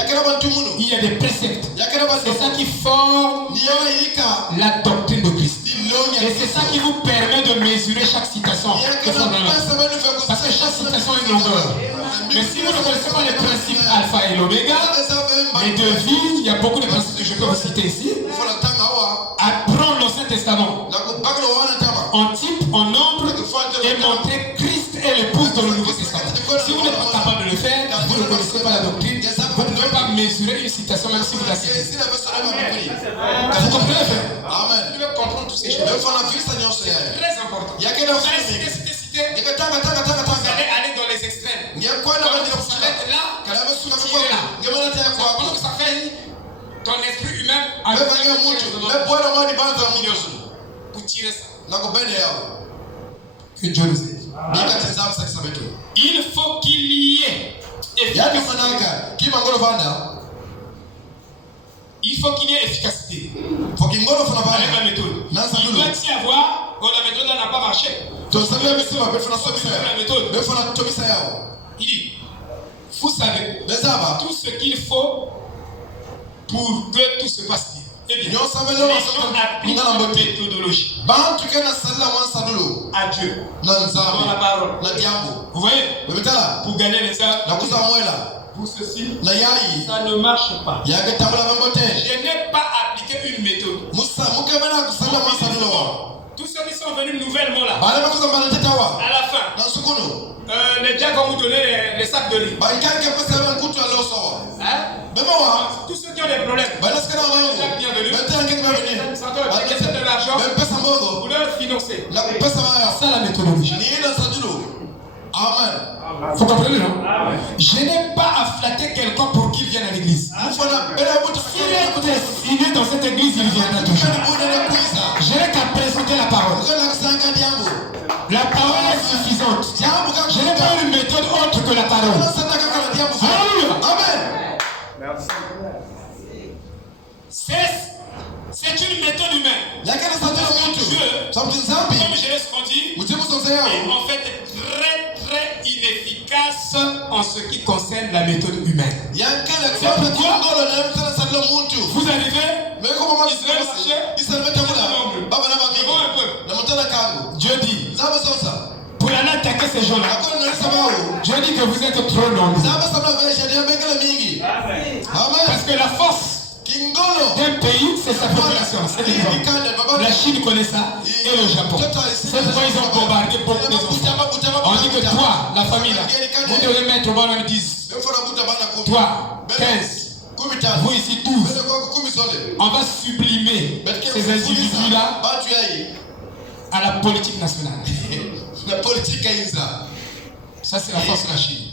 Il y a des préceptes. C'est ça qui forme la doctrine de Christ. Et c'est ça qui vous permet de mesurer chaque citation. Parce que chaque citation a une longueur. Mais si vous ne connaissez pas les principes alpha et l'oméga, les devises, il y a beaucoup de principes que je peux vous citer ici. Apprendre l'Ancien Testament en type, en nombre, et montrer Christ est l'épouse dans le Nouveau Testament. Si vous n'êtes pas capable de le faire, vous ne connaissez pas la doctrine, vous ne pouvez pas mesurer une citation même si vous la citez. Vous comprenez? Amen. Vous devez comprendre toutes ces choses. C'est très important. Vous allez citer. Vous allez aller dans les extrêmes. Vous allez être là, tirer là. Pendant que ça fait ton esprit humain pour tirer ça. Que Dieu nous aide. Il faut qu'il y ait efficacité. Il faut qu'il y ait efficacité. Avec la méthode. Il doit y avoir, la méthode n'a pas marché. La méthode. Il dit, vous savez, tout ce qu'il faut pour que tout se passe bien. Eh bien, les gens appliquent la méthodologie à Dieu, dans la parole. Vous voyez, pour gagner les âmes, pour ceci, ça ne marche pas. Je n'ai pas appliqué une méthode. Tous ceux qui sont venus nouvellement là, à la fin, les diacres vont vous donner les sacs de riz. Tous ceux qui ont des problèmes, bienvenue. De l'argent, vous leur financez. C'est la méthodologie. Amen. Vous comprenez, non? Je n'ai pas à flatter quelqu'un pour qu'il vienne à l'église. S'il est destiné dans cette église, il viendra toujours. Je n'ai qu'à présenter la parole. La parole est suffisante. Je n'ai pas une méthode autre que la parole. Alléluia. Amen. Merci. C'est une méthode humaine. Dieu, comme je l'ai dit, est en fait très inefficace en ce qui concerne la méthode humaine. C'est pourquoi vous arrivez, Dieu dit, pour aller attaquer ces gens-là, Dieu dit que vous êtes trop nombreux. Parce que la force d'un pays, c'est sa population. C'est l'exemple. La Chine connaît ça et le Japon. C'est pourquoi ils ont bombardé beaucoup de enfants. On dit que toi, la famille là, vous devez mettre au moins 10. Toi, 15. Vous ici 12. On va sublimer ces individus-là à la politique nationale. La politique Kaïsa. Ça, c'est la force de la Chine.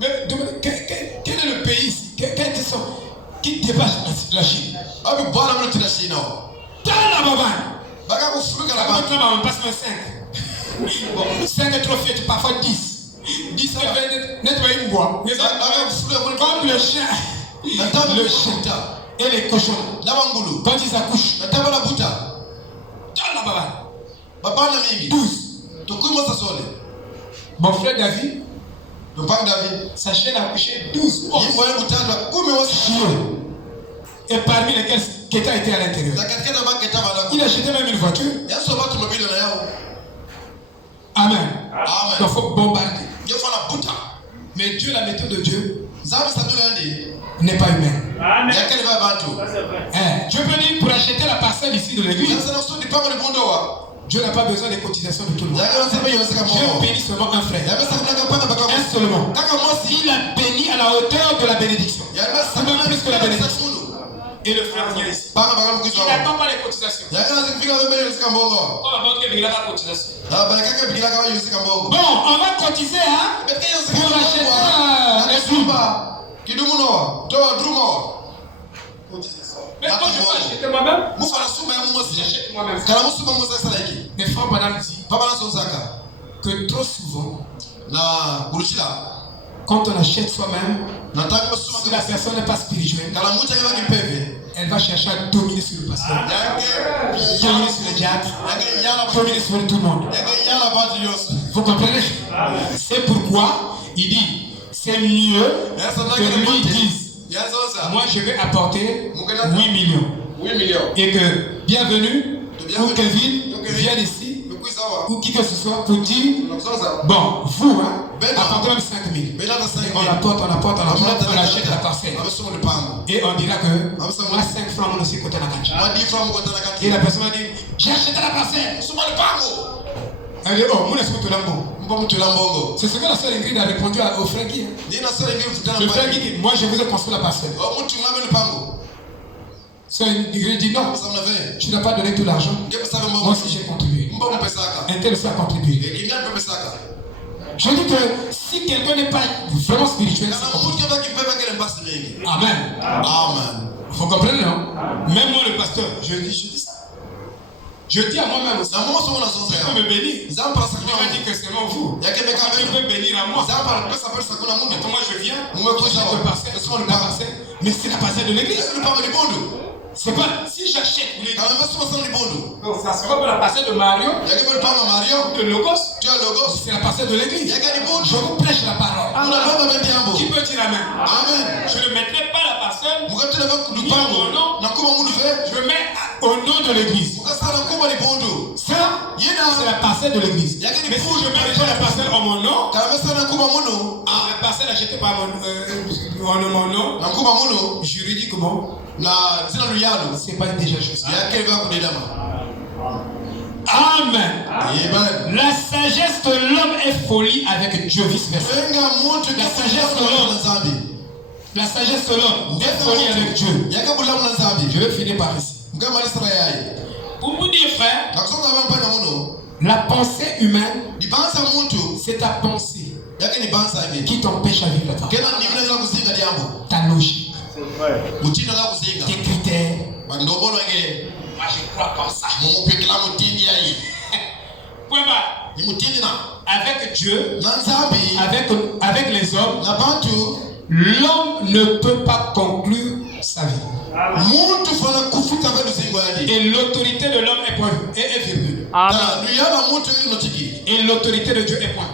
Mais quel est le pays ici qui dépasse la Chine? Dans la Baba. Passe 5. 5 est trop fait, parfois 10. 10 nettoyer une bois. Comme le chien et les cochons. Quand ils accouchent. Dans la Baba. 12. Mon frère David. Le père David, sa chaîne a accouché 12 et parmi lesquels Keta était à l'intérieur. Il a acheté même une voiture. Amen. Donc il faut bombarder. Mais Dieu, la méthode de Dieu n'est pas humaine. Dieu peut dire pour acheter la parcelle ici de l'église, Dieu n'a pas besoin des cotisations de tout le monde. Dieu bénit seulement un frère. Un seulement. Il a béni à la hauteur de la bénédiction. C'est même plus que la bénédiction. Et le frère vient ici. Il n'attend pas les cotisations. Bon, on va cotiser, hein, pour acheter les Zumba. Mais quand je peux acheter moi-même, j'achète moi-même. Mais frère Banam dit que trop souvent, quand on achète soi-même, si la personne n'est pas spirituelle, elle va chercher à dominer sur le pasteur, dominer sur le diable, dominer sur tout le monde. Vous comprenez? C'est pourquoi il dit c'est mieux que lui dise moi je vais apporter 8 millions. Et que bienvenue, ou Kevin vienne ici, ou qui que ce soit pour dire bon, vous, hein, apportez même 5 000. Et on apporte, on achète la parcelle. Et on dira que moi 5 francs, on aussi côté la cancha. Et la personne va dire j'ai acheté la parcelle. Elle dit oh, moi est-ce que tu l'as bon? C'est ce que la sœur Ingrid a répondu au frère Guy. Le frère Guy dit moi je vous ai construit la parcelle. Sœur Ingrid dit non, tu n'as pas donné tout l'argent. Moi aussi j'ai contribué. Un tel aussi a contribué. Je dis que si quelqu'un n'est pas vraiment spirituel, amen. Vous comprenez, non? Même moi le pasteur, je dis ça. Je dis à moi-même aussi, Dieu peut me bénir. Il m'a dit que c'est moi vous. Dieu peut bénir à moi. Et moi je viens, j'achète le parcelle, mais c'est la parcelle de l'église. C'est pas, si j'achète pour l'église, ça sera pas la parcelle de Mario, de Logos, c'est la parcelle de l'église. Je vous prêche la parole. Qui peut dire amen? Je ne mettrai pas la parcelle ni à mon nom, je mets au nom de l'église. Ça, c'est la parcelle de l'église. Mais si je mets déjà la parcelle en mon nom, la parcelle achetée par mon nom, juridiquement, c'est pas déjà juste. Amen. La sagesse de l'homme est folie avec Dieu, vice versa. La sagesse de l'homme est folie avec Dieu. Je vais finir par ici. Pour vous dire, frère, la pensée humaine, c'est ta pensée qui t'empêche à vivre la parole. Ta logique. Tes critères. Moi je crois comme ça. Point barre. Avec Dieu, avec les hommes, l'homme ne peut pas conclure sa vie. Et l'autorité de l'homme est point. Est virgule. Et l'autorité de Dieu est point.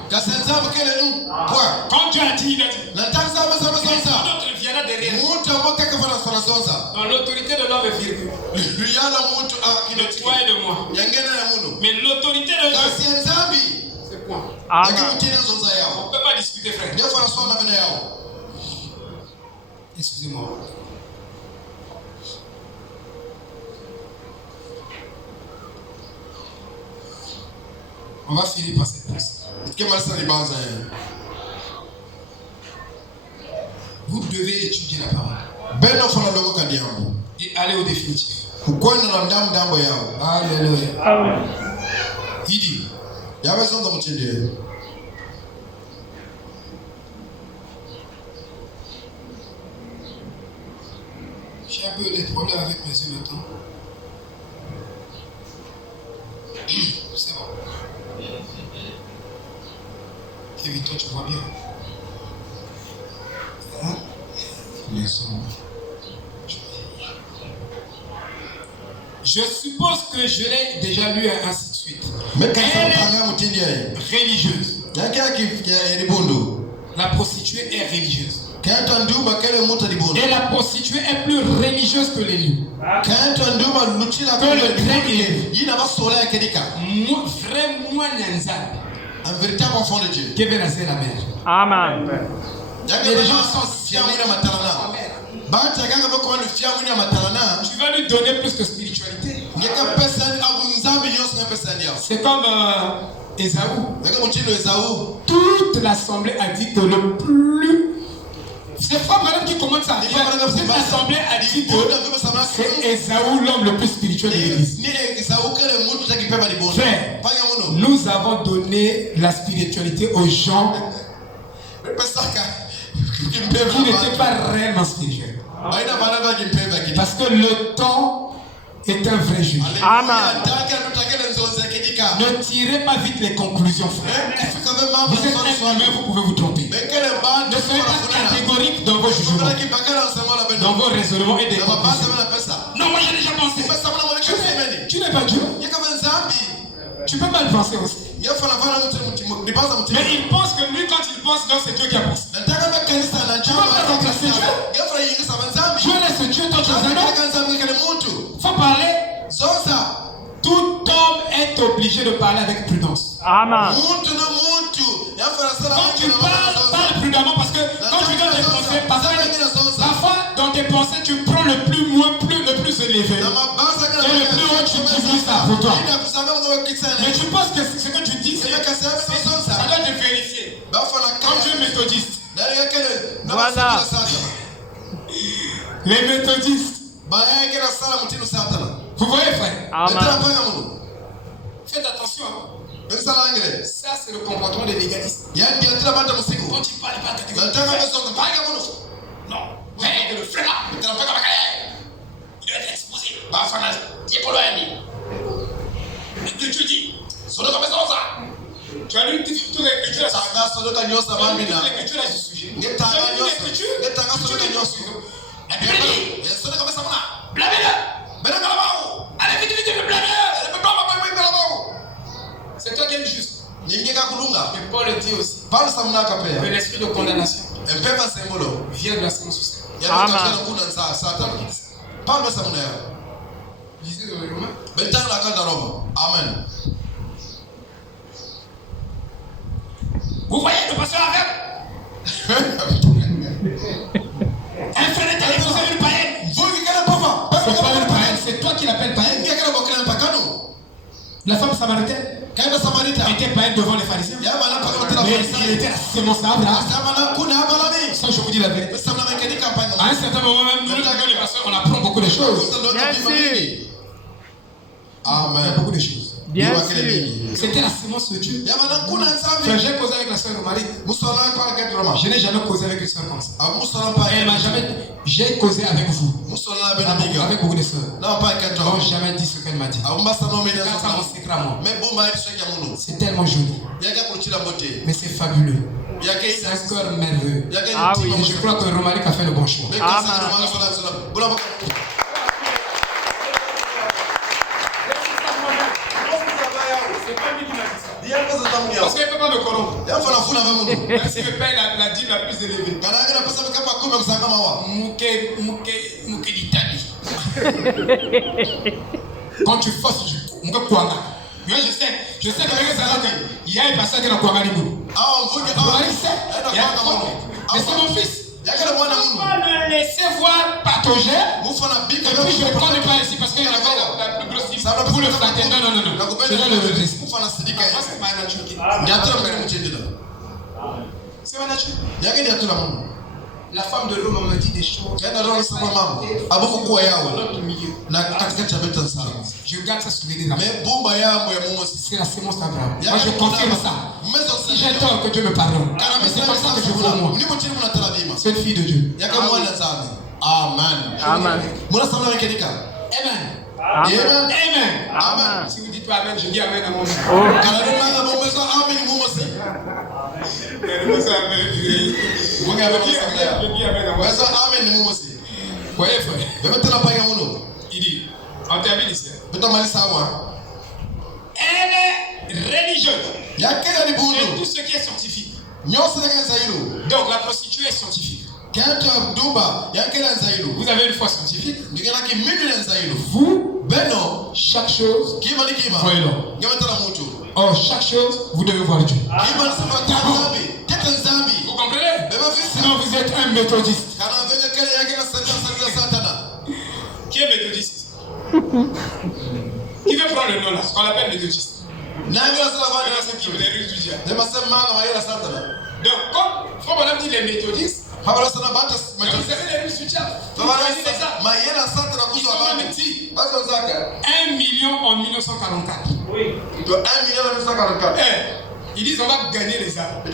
Quand Dieu a dit, il a dit. L'autre viendra derrière. Donc l'autorité de l'homme est virgule. De toi et de moi. Mais l'autorité de Dieu, c'est point. On ne peut pas discuter, frère. Excusez-moi. On va finir par cette place. Vous devez étudier la parole. Et aller au définitif. Alléluia. Il dit. J'ai un peu des problèmes avec mes yeux maintenant. C'est bon. Kevin, toi tu vois bien. Hein? Je suppose que je l'ai déjà lu ainsi de suite. Elle est religieuse. La prostituée est religieuse. Et la prostituée est plus religieuse que l'élu. Que le vrai élu. Vrai moyen. Un véritable enfant de Dieu. Qui veut naître la mère. Amen. Et les gens sont fiers de sa mère. Tu vas lui donner plus de spiritualité. C'est comme Ésaü. Toute l'assemblée a dit que le plus C'est Frère Branham qui commande ça. Cette assemblée a dit que c'est Esaü l'homme le plus spirituel de l'église. Frère, nous avons donné la spiritualité aux gens qui n'étaient pas réellement spirituels. Parce que le temps est un vrai juge. Amen. Ne tirez pas vite les conclusions, frère. Vous êtes un humain, vous pouvez vous tromper. Ne soyez pas catégorique dans vos jugements, dans vos raisonnements et des conclusions. Non, moi j'ai déjà pensé. Tu n'es pas Dieu. Tu peux mal penser aussi. Mais il pense que lui, quand il pense, donc c'est Dieu qui a pensé. Tu ne peux pas remplacer Dieu. Dieu laisse Dieu, toi tu es un homme. Il faut parler. Tout homme est obligé de parler avec prudence. Amen. Quand tu parles prudemment parce que quand tu donnes tes pensées, parfois dans tes pensées tu prends le plus élevé. Et le plus haut tu divises ça pour toi. Mais tu penses que ce que tu dis, ça doit te vérifier. Comme tu es méthodiste. Voilà. Les méthodistes. Vous voyez, frère? Amen. Faites attention. Ça, c'est le comportement des légalistes. Quand ils parlent, ils parlent catégoriquement. Non. Mais le frère là, il doit être exposé. Mais que tu dis? Tu as lu toute l'écriture à ce sujet. Tu as lu toute l'écriture à ce sujet. Tu as lu l'écriture. La Bible dit, blâmez-le. Allez, vite, blâmez-le. C'est toi qui es juste. Mais Paul le dit aussi. Que l'esprit de condamnation vient de la sémence sociale. Lisez dans les Romains. Amen. Vous voyez le pasteur avec un frère est allé poser une païenne. C'est pas une païenne, c'est toi qui l'appelles païenne. La femme samaritaine était païenne devant les pharisiens. Mais il était à sémence d'Abraham. Ça, je vous dis la vérité. À un certain moment même, nous, les pasteurs, on apprend beaucoup de choses. Merci. Amen. Il y a beaucoup de choses. Bien sûr. C'était la sémence de Dieu. J'ai causé avec la sœur Marie. Je n'ai jamais causé avec une sœur comme ça. Elle m'a jamais. J'ai causé avec vous. Avec beaucoup de sœurs. Je n'ai jamais dit ce qu'elle m'a dit. C'est tellement joli. Mais c'est fabuleux. C'est un cœur merveilleux. Ah oui. Et je crois que Romaric a fait le bon choix. Parce qu'elle ne peut pas me corrompre. Même si je paye la dîme la plus élevée. Mouké d'Italie. Quand tu forces, je sais que il y a un passage qui est dans Kouangani. Mais c'est mon fils. Je ne peux pas le laisser voir patauger. Et puis je ne prends pas ici parce qu'il y a la plus grosse dîme. Pour le flatter. Non. Je dois le redresser. C'est ma nature. C'est ma nature. La femme de l'homme m'a dit des choses. Je garde ça sous les dés. C'est la sémence d'Abraham. Moi je confirme ça. Si j'ai tort, que Dieu me pardonne. Mais c'est comme ça que je vois moi. C'est une fille de Dieu. Amen. Amen. Amen. Amen. Si vous dites pas Amen, je dis Amen à mon nom. Voyez frère. Il dit, on termine ici. Elle est religieuse. Et tout ce qui est scientifique. Donc la prostituée est scientifique. Vous avez une foi scientifique. Vous, chaque chose, voyez-le. Or, chaque chose, vous devez voir Dieu. Vous comprenez? Sinon, vous êtes un méthodiste. Qui est méthodiste? Qui veut prendre le nom là? Ce qu'on appelle méthodiste. Donc, comme Frère Branham dit les méthodistes, les Russes du diable. Ils ont même dit 1 million en 1944. Oui. 1 million en 1944. Ils disent on va gagner les armes. 1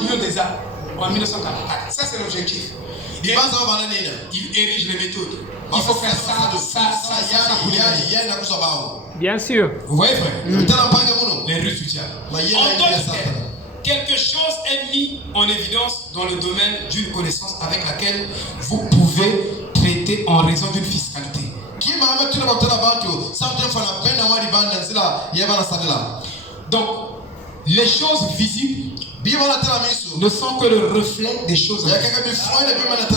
million des armes en 1944. Ça c'est l'objectif. Il érige les méthodes. Il faut faire ça. Bien sûr. Vous voyez frère? Les Russes du diable. En d'autres termes, quelque chose est mis en évidence dans le domaine d'une connaissance avec laquelle vous pouvez traiter en raison d'une fiscalité. Donc, les choses visibles ne sont que le reflet des choses invisibles.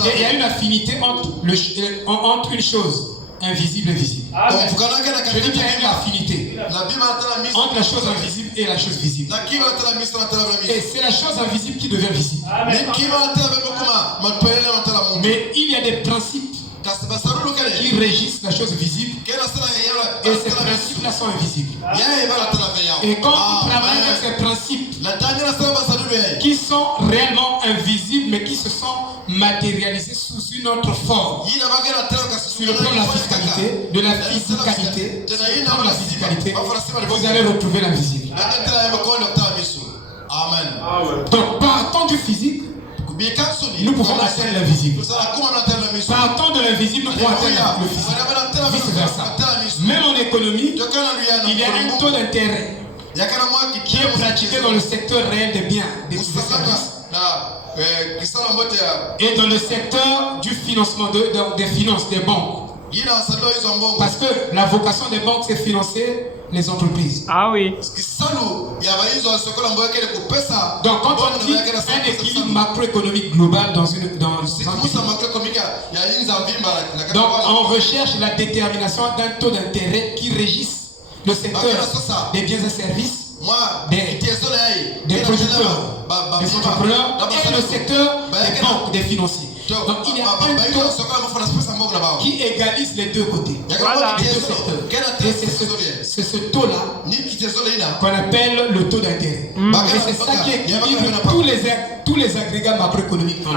Et il y a une affinité entre une chose invisible et visible. Je dis qu'il y a une affinité entre la chose invisible et la chose visible. Et c'est la chose invisible qui devient visible. Mais il y a des principes qui régissent la chose visible et ces principes-là sont invisibles. Et quand on travaille avec ces principes qui sont réellement invisibles mais qui se sont matérialisés sous une autre forme, sur le plan de la fiscalité, vous allez retrouver l'invisible. Amen. Donc partant du physique, nous pouvons atteindre l'invisible. Partant de l'invisible, nous pouvons atteindre le physique. Vice versa. Même en économie, il y a un taux d'intérêt qui est pratiqué dans le secteur réel des biens, des services. Et dans le secteur du financement des finances, des banques. Parce que la vocation des banques, c'est financer les entreprises. Ah oui. Donc quand on dit un équilibre macroéconomique global dans donc on recherche la détermination d'un taux d'intérêt qui régisse le secteur des biens et services, des producteurs, des entrepreneurs et le secteur des banques, des financiers. Donc il y a un taux qui égalise les deux côtés. Voilà. Les deux secteurs. Et c'est ce taux-là qu'on appelle le taux d'intérêt. Et c'est ça qui équilibre tous les agrégats macroéconomiques. Donc,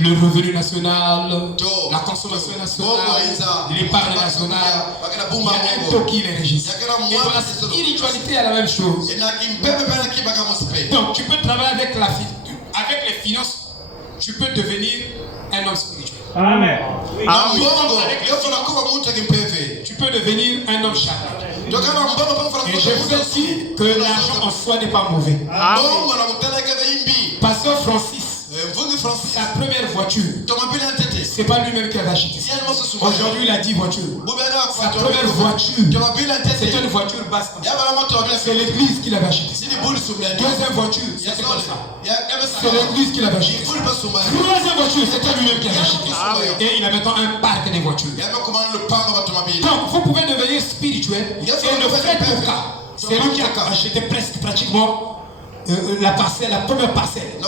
le revenu national, la consommation nationale, l'épargne nationale, il y a un taux qui les régisse. Et dans la spiritualité, il y a la même chose. Donc tu peux travailler avec les finances. Tu peux devenir un homme spirituel. Amen. Tu peux devenir un homme charnel. Et je vous ai dit que l'argent en soi n'est pas mauvais. Pasteur Francis, sa première voiture, c'est pas lui-même qui avait acheté. Aujourd'hui, il a 10 voitures. Sa première voiture, c'est une voiture basse. C'est l'église qui l'avait acheté. Deuxième voiture, c'était comme ça. C'est l'église qui l'avait acheté. Troisième voiture, c'était lui-même qui l'avait acheté. Et il a maintenant un parc des voitures. Donc, vous pouvez devenir spirituel. Et le fait pour cas, c'est lui qui a acheté presque pratiquement la première parcelle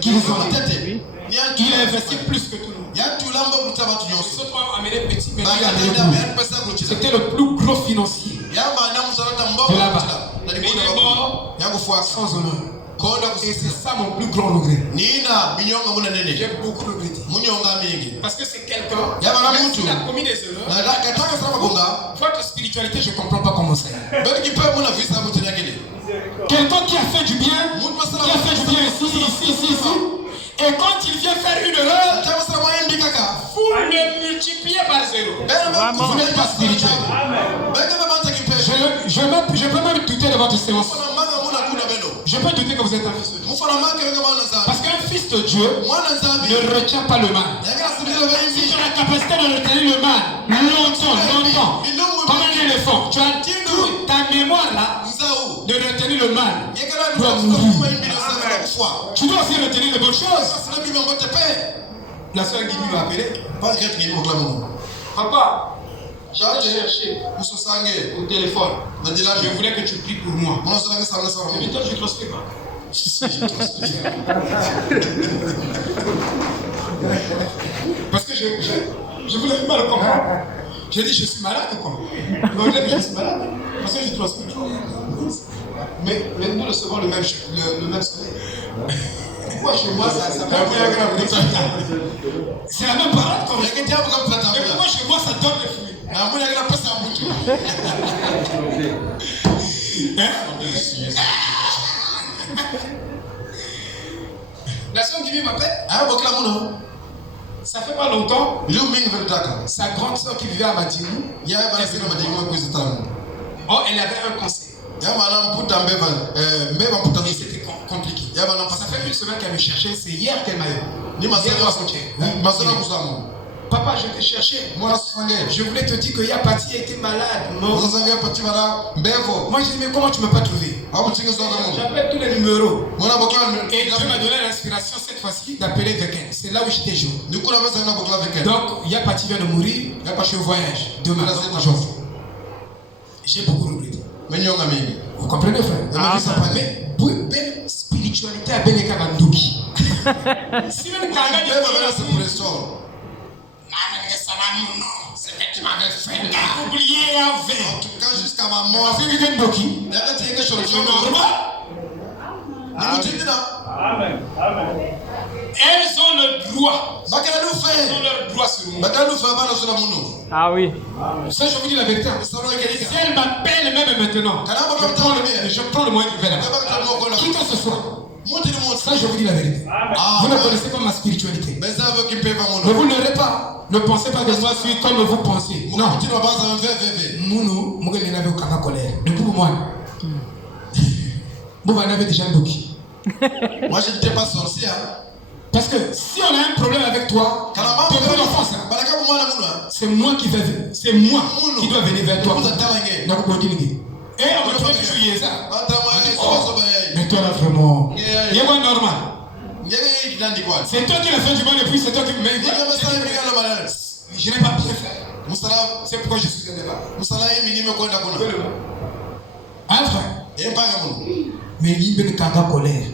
qu'ils ont là. Il a investi plus que tout le monde. C'était le plus gros financier de là-bas. Mais il est mort sans honneur. Et c'est ça mon plus grand regret. J'ai beaucoup regretté. Parce que c'est quelqu'un qui a commis des erreurs. Votre spiritualité, je ne comprends pas comment c'est. Quelqu'un qui a fait du bien, ici. Et quand il vient faire une erreur, vous le multipliez par zéro. Vous n'êtes pas spirituel. Je peux même douter de votre séance. Je peux douter que vous êtes un fils de Dieu. Parce qu'un fils de Dieu ne retient pas le mal. Si tu as la capacité de retenir le mal, longtemps, comme un éléphant, tu as ta mémoire là, de retenir le mal, doit mourir. Tu dois aussi retenir les bonnes choses. La soeur Guigui m'a appelé. Papa, j'ai cherché au téléphone. Je voulais que tu pries pour moi. Mais toi, je ne transpire pas. Si, je transpire. Parce que je voulais pas le comprendre. J'ai dit, je suis malade ou quoi? Donc, je suis malade. Parce que je transpire. Mais nous recevons le même soleil. Pourquoi chez moi ça c'est la même parole comme ça. Et pourquoi chez moi ça donne des fruits? La soeur qui m'appelle. Ça fait pas longtemps. Sa grande soeur qui vivait à Matimou. Oh, elle avait un cancer. C'était compliqué. Ça fait une semaine qu'elle me cherchait. C'est hier qu'elle m'a eu. Papa, je t'ai cherché. Je voulais te dire que Yapati était malade. Moi, je dis, mais comment tu ne m'as pas trouvé? J'appelle tous les numéros. Et Dieu m'a donné l'inspiration cette fois-ci d'appeler Veken. C'est là où j'étais jour. Donc, Yapati vient de mourir. Je suis au voyage. Demain, j'ai beaucoup regretté. Vous comprenez, frère? Mais belle spiritualité à Beneka Banduki. Si même c'est que tu m'avais fait là. Oublié avec. En tout cas, jusqu'à ma mort. C'est une Doki. Amen. Elles ont le droit. Elles ont leur droit sur nous. Ah oui. Ça, je vous dis la vérité. Si elle m'appelle même maintenant, je prends le moyen de faire là. Qui que ce soit. Ça, je vous dis la vérité. Vous ne connaissez pas ma spiritualité. Ne vous l'aurez pas. Ne pensez pas que moi je suis comme vous pensez. Non. Mounou, Mouguel n'avait aucun colère. Depuis moi. Vous en avez déjà un doki. Moi, je n'étais pas sorcier. Parce que si on a un problème avec toi, c'est moi qui vais. C'est moi qui dois venir vers toi. Et on me fait toujours Yéza. Mais toi là vraiment. Il y a quoi normal? C'est toi qui l'as fait du mal et puis c'est toi qui me mets. Je n'ai pas bien fait. C'est pourquoi je suis un débat. Hein frère? Mais il y a une colère.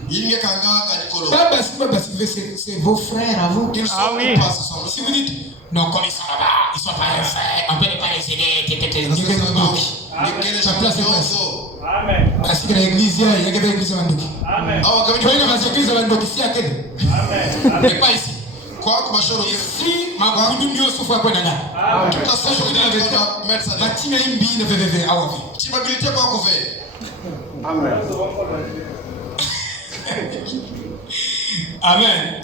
C'est vos frères à vous. Ah oui. Si vous dites, non, comme ils sont là-bas, ils ne sont pas un frère, on ne peut pas les aider. Sa place est place. Parce que l'église, il y a une église à Bandoki. Tu vois, il y a une église à Bandoki ici à quel? Mais pas ici. Ici, ma boudou mio souffre à quoi nana. Toute la façon, je vous dis la vérité. Ma team a une bille de VVV à Wavi. Amen.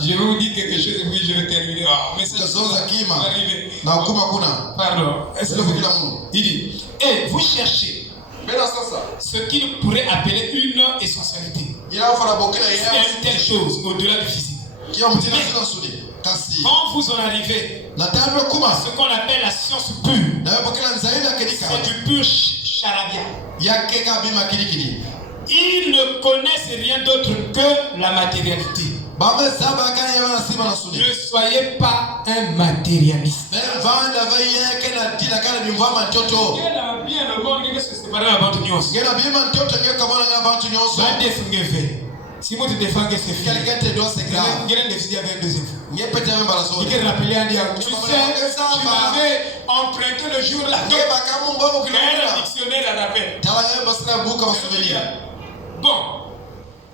Je vais vous dire quelque chose et puis je vais terminer. Mais c'est arrivé. Pardon. Il dit, vous cherchez ce qu'il pourrait appeler une essentialité. C'est une telle chose au-delà du physique. Quand vous en arrivez à ce qu'on appelle la science pure, c'est du pur charabia. Ils ne connaissent rien d'autre que la matérialité. Ne soyez pas un matérialiste. Si moi te défends que c'est fait, quelqu'un te doit c'est grave. Il y a décidé avec un deuxième fois. Il est rappelé à dire, tu sais, tu m'avais emprunté le jour là. Un dictionnaire à l'appel. Bon,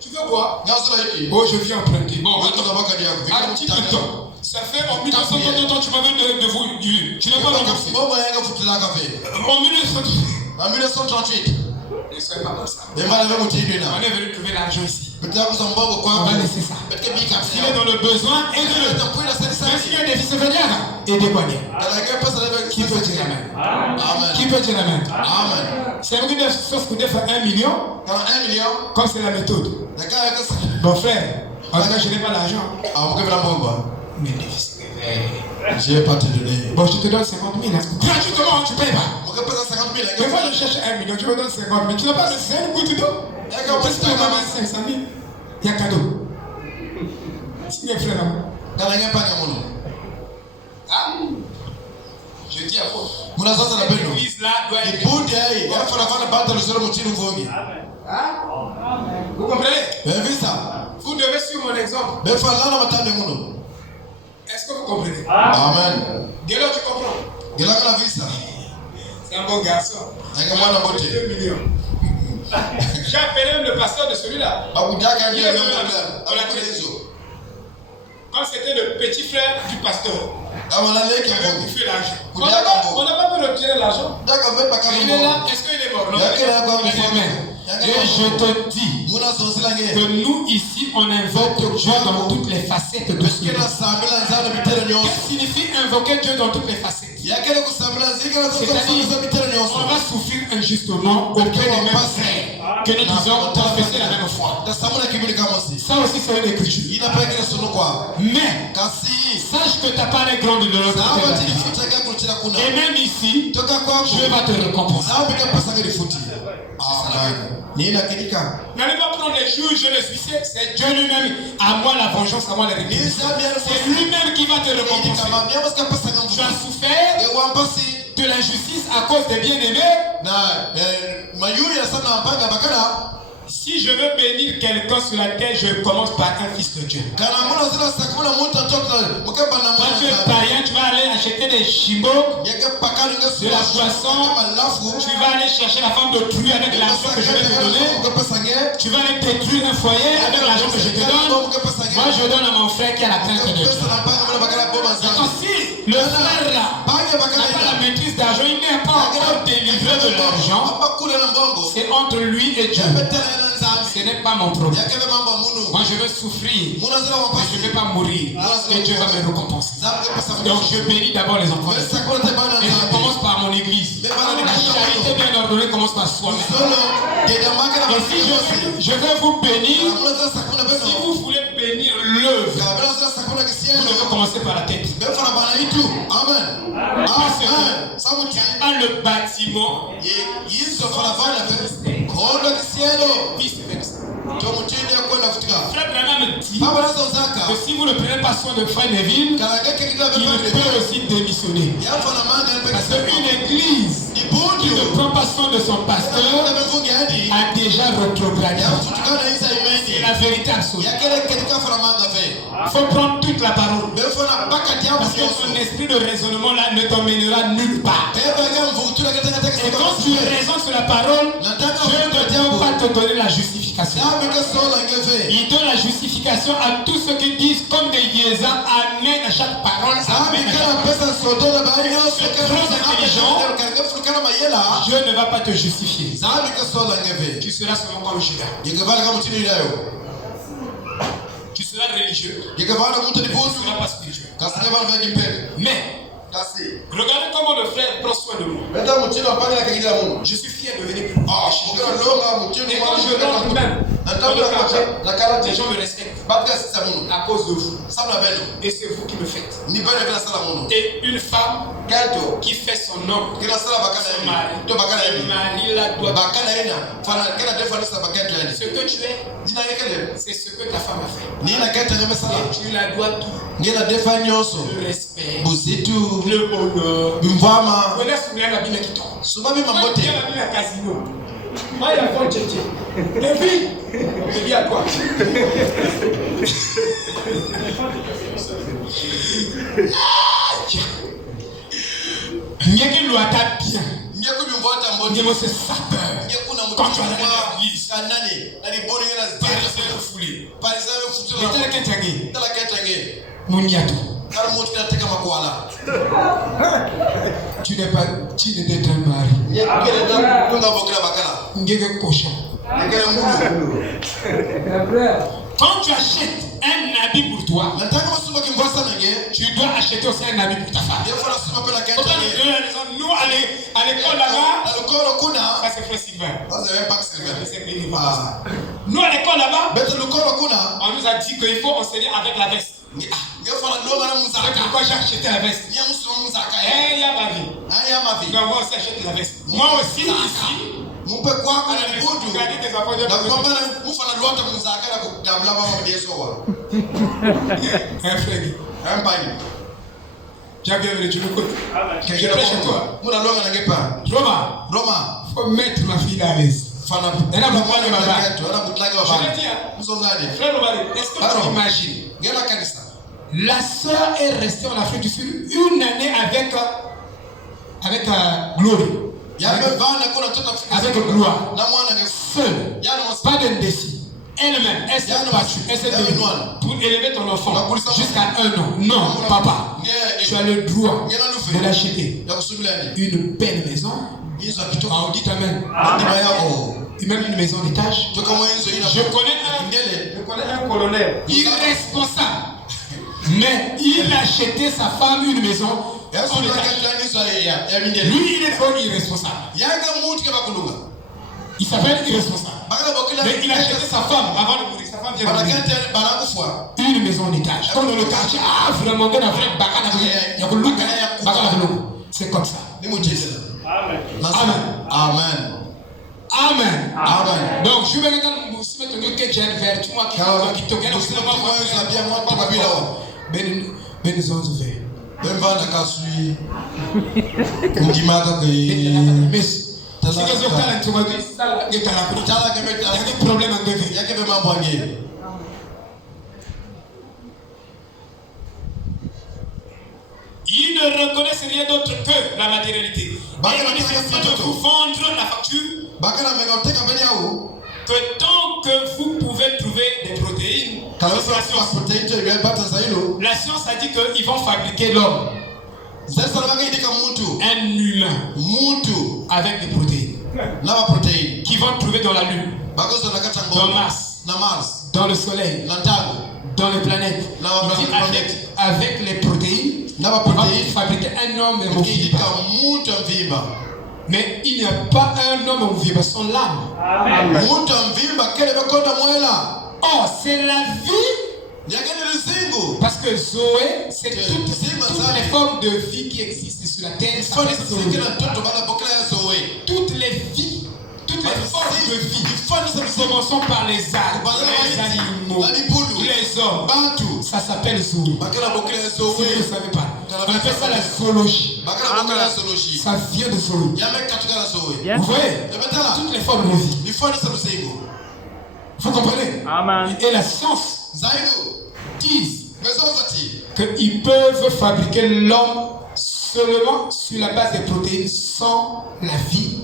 tu veux quoi? Oh, je viens emprunter. Bon, un petit peu de temps. Ça fait en 1930, tu m'avais de vous. Tu n'as pas remboursé. En 1938. Ne soyez pas comme ça. On est venu trouver l'argent ici. On va laisser ça. S'il est dans le besoin, aidez-le. Même s'il y a des fils venir, aidez-moi. Qui peut dire Amen? Qui peut dire Amen? C'est vrai que sauf que des fois 1 million, comme c'est la méthode. Bon frère, en tout cas je n'ai pas l'argent. Mais les fils je ne vais pas te donner. Bon, je te donne 50 000. Gratuitement, tu ne payes pas. Mais moi, je cherche 1 million, tu me donnes 50 000. Tu n'as pas de 5 gouttes d'eau. Qu'est-ce que tu m'as mis 500 000? Il y a cadeau. Si mes frères, je dis à vous. L'église là doit être. Vous comprenez? Vous devez suivre mon exemple. Est-ce que vous comprenez? Amen. Guélo, tu comprends? C'est un bon garçon. 2 millions. J'ai appelé même le pasteur de celui-là. Il est venu quand c'était le petit frère du pasteur. On n'a pas pu retirer l'argent. Il est là, est-ce qu'il est mort? Non, et je te dis que nous ici on invoque Dieu dans toutes les facettes de ce monde. Qu'est-ce qui signifie invoquer Dieu dans toutes les facettes? C'est-à-dire on va souffrir injustement auprès des mêmes frères que nous disons confesser la même foi. Ça aussi c'est une écriture. Mais sache que ta part est grande de l'autre côté. Et même ici, Dieu va te récompenser. N'allez pas prendre les juges, je le suis, c'est Dieu lui-même. À moi la vengeance, à moi la récompense. C'est lui-même qui va te récompenser. Tu as souffert de l'injustice à cause des bien-aimés. Si je veux bénir quelqu'un sur la terre, je commence par un fils de Dieu. Quand tu es païen, tu vas aller acheter des chimbos, de la poisson, tu vas aller chercher la femme d'autrui avec l'argent que je vais te donner. Tu vas aller détruire un foyer avec l'argent que je te donne. Moi, je donne à mon frère qui a la crainte de Dieu. Attends, si le frère là n'a pas la maîtrise d'argent, il n'est pas encore délivré de l'argent, c'est entre lui et Dieu. Ce n'est pas mon problème. Moi je veux souffrir, mais je ne vais pas mourir. Et Dieu va me récompenser. Donc je bénis d'abord les enfants. Et je commence par mon église. La charité bien ordonnée commence par soi-même. Et si je veux vous bénir, si vous voulez bénir l'œuvre, vous devez commencer par la tête. Parce que il n'y a pas le bâtiment, Frère Branham dit que si vous ne prenez pas soin de Frère Neville, il peut aussi démissionner. Parce qu'une église qui ne prend pas soin de son pasteur a déjà rétrogradé. C'est la vérité absolue. Il faut prendre toute la parole. Parce que son esprit de raisonnement là ne t'emmènera nulle part. Et quand tu raisonnes sur la parole, Dieu ne doit pas te donner la justification. Il donne la justification à tous ceux qui disent comme des liaisons, amen à chaque parole. Amen. C'est trop intelligent. Dieu ne va pas te justifier. Tu seras selon comme Judas. Tu seras religieux. Tu ne seras pas spirituel. Mais regardez comment le frère prend soin de moi. Je suis fier de venir plus. Et quand je rentre même dans le quartier, les gens me respectent à cause de vous. Et c'est vous qui me faites. Et une femme qui fait son homme, son mari la doit. Ce que tu es, c'est ce que ta femme a fait. Et tu la dois tout. Le respect, le bonheur. Vous connaissez la Bible qui tombe. Souvent même en beauté. La casino. Moi, il y a quoi, tchétché. Et puis, on te dit à quoi? Nyeki luata bien. Nyemo se sapeur. Quand tu as la l'église. Tu n'es pas un mari. Quand tu achètes un habit pour toi, tu dois acheter aussi un habit pour ta femme. Nous, à l'école là-bas, ça c'est Frère Sylvain. Nous, à l'école là-bas, on nous a dit qu'il faut enseigner avec la veste. C'est pourquoi j'ai acheté la veste. Il y a ma vie. Donc moi aussi j'achète la veste. Moi aussi ici. Regardez tes enfants. Un frère. Tu as bien venu, tu me écoutes. Je prêche chez toi. Roma. Faut mettre ma fille à l'aise. Elle a beaucoup de ma bague. Je l'ai dit, frère Romari, est-ce que tu imagines? La sœur est restée en Afrique du Sud une année avec Glory. avec gloire. Seule. Pas d'indécis. Elle-même, elle s'est battue, elle s'est donnée pour élever ton enfant jusqu'à 1 an. Non, papa, tu as le droit de l'acheter. Une belle maison. Ah, dites amen. Et même une maison d'étage. Je connais un colonel irresponsable. Mais il a acheté sa femme une maison. Lui, il est pas irresponsable. Il s'appelle irresponsable. Mais il a acheté sa femme avant de mourir. Sa femme vient de mourir. Une maison d'étage. Comme dans le quartier, vraiment, c'est comme ça. Amen. Amen. Amen. Amen. Donc, je vais vous mettre que j'ai un verre. Tu vois qui te ils ne reconnaissent rien d'autre que la matérialité. Et ils essaient de vous vendre la facture que tant que vous pouvez trouver des protéines, la science a dit qu'ils vont fabriquer l'homme. Un humain avec des protéines qui vont trouver dans la Lune, dans Mars, dans le Soleil, dans les planètes. Avec les protéines, on va fabriquer un homme vivant. Mais il n'y a pas un homme vivant sans l'âme. Oh, c'est la vie. Parce que Zoé, c'est toutes les formes de vie qui existent sur la terre. Toutes les vies, toutes les formes de vie. Commençons par les arbres, les animaux, les hommes. Ça s'appelle Zoé. Si vous ne savez pas, on appelle ça la zoologie. Ça vient de Zoé. Vous voyez, toutes les formes de vie. Vous comprenez? Amen. Et la science disent qu'ils peuvent fabriquer l'homme seulement sur la base des protéines sans la vie.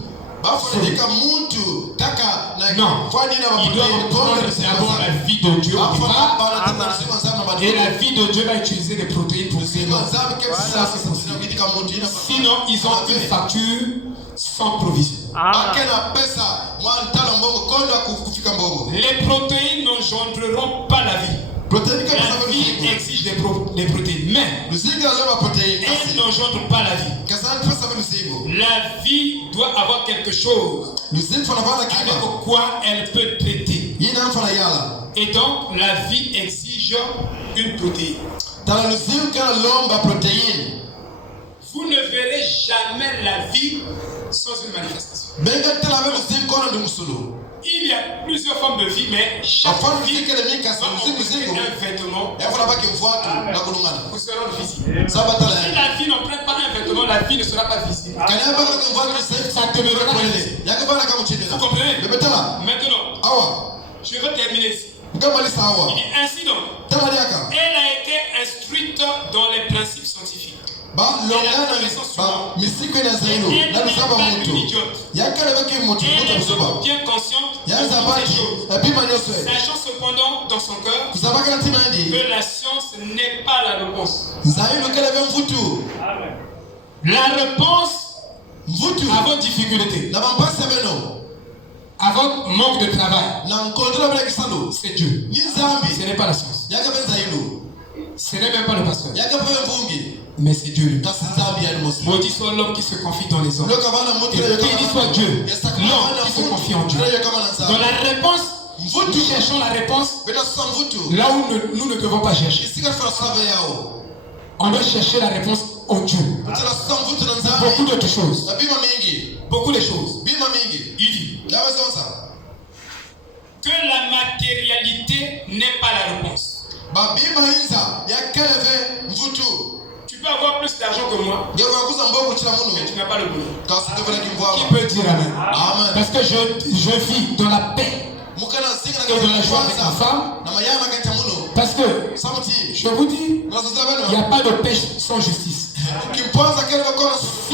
Non, il doit prendre d'abord la vie de Dieu et la vie de Dieu va utiliser des protéines pour créer l'homme. Ça, c'est possible. Sinon, ils ont une facture sans provision. Les protéines n'engendreront pas la vie. La vie exige des protéines, mais elle n'engendre pas la vie. La vie doit avoir quelque chose avec quoi elle peut traiter. Et donc, la vie exige une protéine. Vous ne verrez jamais la vie sans une manifestation. Il y a plusieurs formes de vie, mais chaque vie va offrir un vêtement pour se rendre visible. Si la vie n'emprunte pas un vêtement, la vie ne sera pas visible. Ça demeurera visible. Vous comprenez? Maintenant, je veux terminer ici. Il dit ainsi donc, elle a été instruite dans les principes scientifiques. Elle n'est pas une idiote. Elle est bien consciente de toutes ces choses. Sachant cependant dans son cœur que la science n'est pas la réponse. La réponse à vos difficultés, à votre manque de travail, c'est Dieu. Ce n'est pas la science. Ce n'est même pas le pasteur. Mais c'est Dieu lui. Maudit soit l'homme qui se confie dans les hommes. Béni soit Dieu, l'homme qui se confie en Dieu. Dans la réponse, nous cherchons la réponse là où nous ne devons pas chercher. On doit chercher la réponse en Dieu. Beaucoup d'autres choses. Beaucoup de choses. Il dit que la matérialité n'est pas la réponse. Tu peux avoir plus d'argent que moi, mais tu n'as pas le boulot. Qui peut dire amen? Parce que je vis dans la paix et dans la joie avec ma femme. Parce que, je vous dis, il n'y a pas de paix sans justice. Si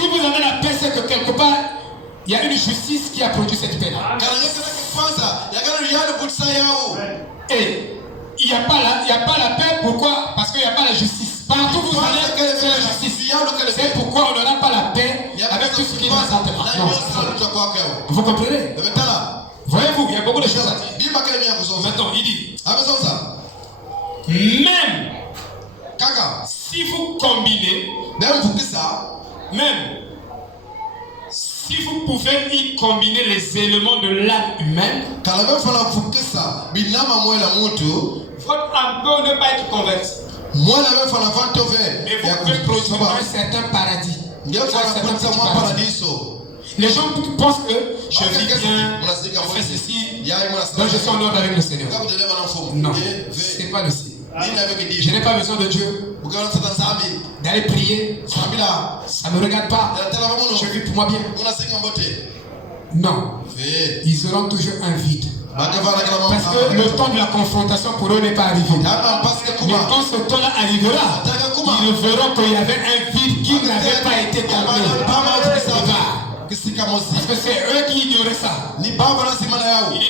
vous avez la paix, c'est que quelque part, Il y a une justice qui a produit cette paix là. Et il n'y a pas la paix, pourquoi? Parce qu'il n'y a pas la justice. Partout vous allez, c'est la justice. C'est pourquoi on n'aura pas la paix avec tout ce qui est présentement. Vous comprenez? Voyez-vous, il y a beaucoup de choses à dire. Maintenant, il dit, même si vous combinez, même si vous pouvez y combiner les éléments de l'âme humaine, votre âme peut ne pas être convertie. Mais vous pouvez produire un certain paradis. Les gens pensent que je vis bien, je fais ceci, donc je suis en ordre avec le Seigneur. Non, ce n'est pas le signe. Je n'ai pas besoin de Dieu. D'aller prier, ça ne me regarde pas. Je vis pour moi bien. Non, ils auront toujours un vide. Parce que le temps de la confrontation pour eux n'est pas arrivé. Mais quand ce temps-là arrivera, ils verront qu'il y avait un vide qui n'avait pas été comblé. Parce que c'est eux qui ignoraient ça. Il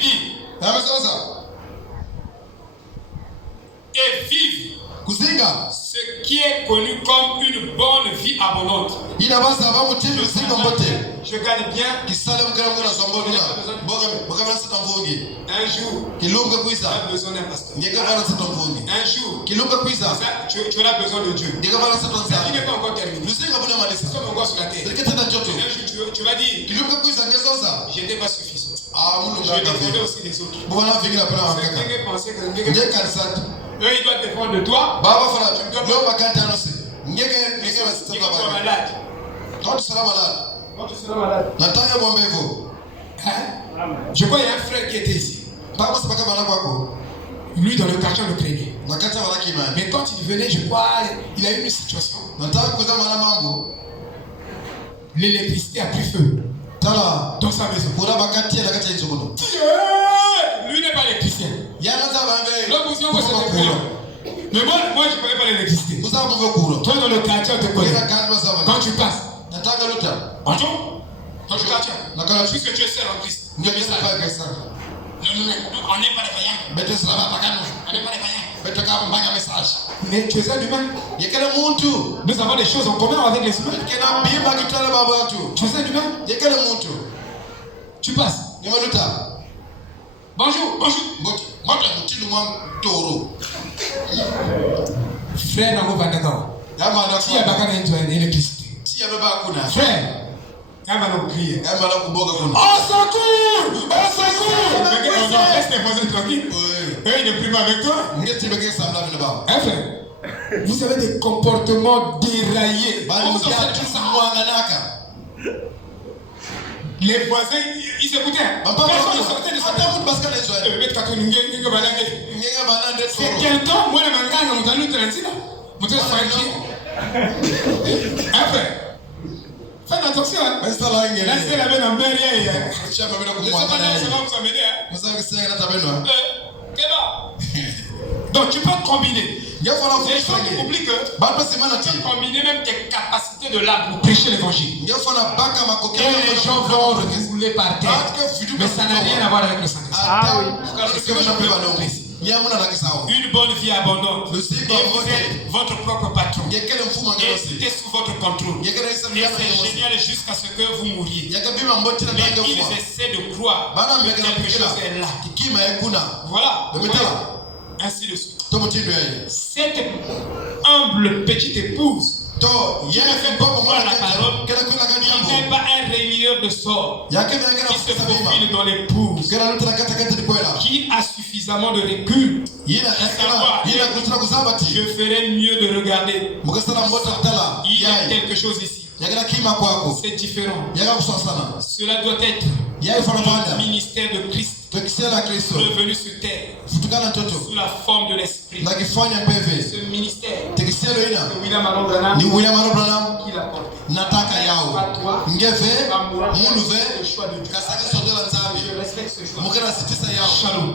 dit, et vivent ce qui est connu comme une bonne vie abondante. Je gagne bien. Un jour, tu as besoin d'un pasteur. Un jour, tu auras besoin de Dieu. Ça n'est pas encore terminé. Nous sommes encore sur la terre. Un jour, tu vas dire, je n'étais pas suffisant. Je défendais aussi les autres. Certains pensaient que eux, ils doivent dépendre de toi. Tu dois malade. Quand tu seras malade. Je crois qu'il y a un frère qui était ici. Lui, dans le quartier, on le craignait. Mais quand il venait, je crois, il a eu une situation. L'électricité a pris feu dans sa maison. Lui n'est pas électricien. Mais moi, je ne connais pas l'électricité. Toi, dans le quartier, on te connaît. Quand tu passes, bonjour. Dans le quartier, puisque tu es seul en Christ. On n'est pas les païens. On n'est pas les païens. Mais tu es un humain. Nous avons des choses en commun avec les humains. Tu es un humain. Tu passes. Bonjour. Frère Nango Bandakao. Si y a Bakana électricité. Frère. Au secours! Laisse tes voisins tranquilles. Eux, ils ne prient pas avec toi. Frère, vous avez des comportements déraillés. Les voisins, ils s'écoutaient. Personne ne sortait de ça. C'est quelqu'un, moi, le manga, on a lu tranquille. Après, faites attention. Là, c'est la même ambiance. Donc, tu peux combiner. Les gens oublient que tu peux combiner même tes capacités de l'âme pour prêcher l'évangile. Et les gens vont rouler par terre. Mais ça n'a rien à voir avec le Saint-Esprit. Une bonne vie abondante. Et vous êtes votre propre patron. Et c'était sous votre contrôle. Et c'est génial jusqu'à ce que vous mouriez. Mais ils essaient de croire que quelque chose est là. Voilà. Ainsi de suite. Cette humble petite épouse qui ne fait pas pour la parole, qui n'est pas un rayonneur de sort, qui se faufile dans l'épouse, qui a suffisamment de recul, je ferais mieux de regarder. Il y a quelque chose ici. C'est différent. Cela doit être le ministère de Christ revenu sur terre sous la forme de l'esprit. Ce ministère de William Arobranham qui l'a porté. Pas toi, pas moi, le choix de Dieu. Je respecte ce choix. Shalom.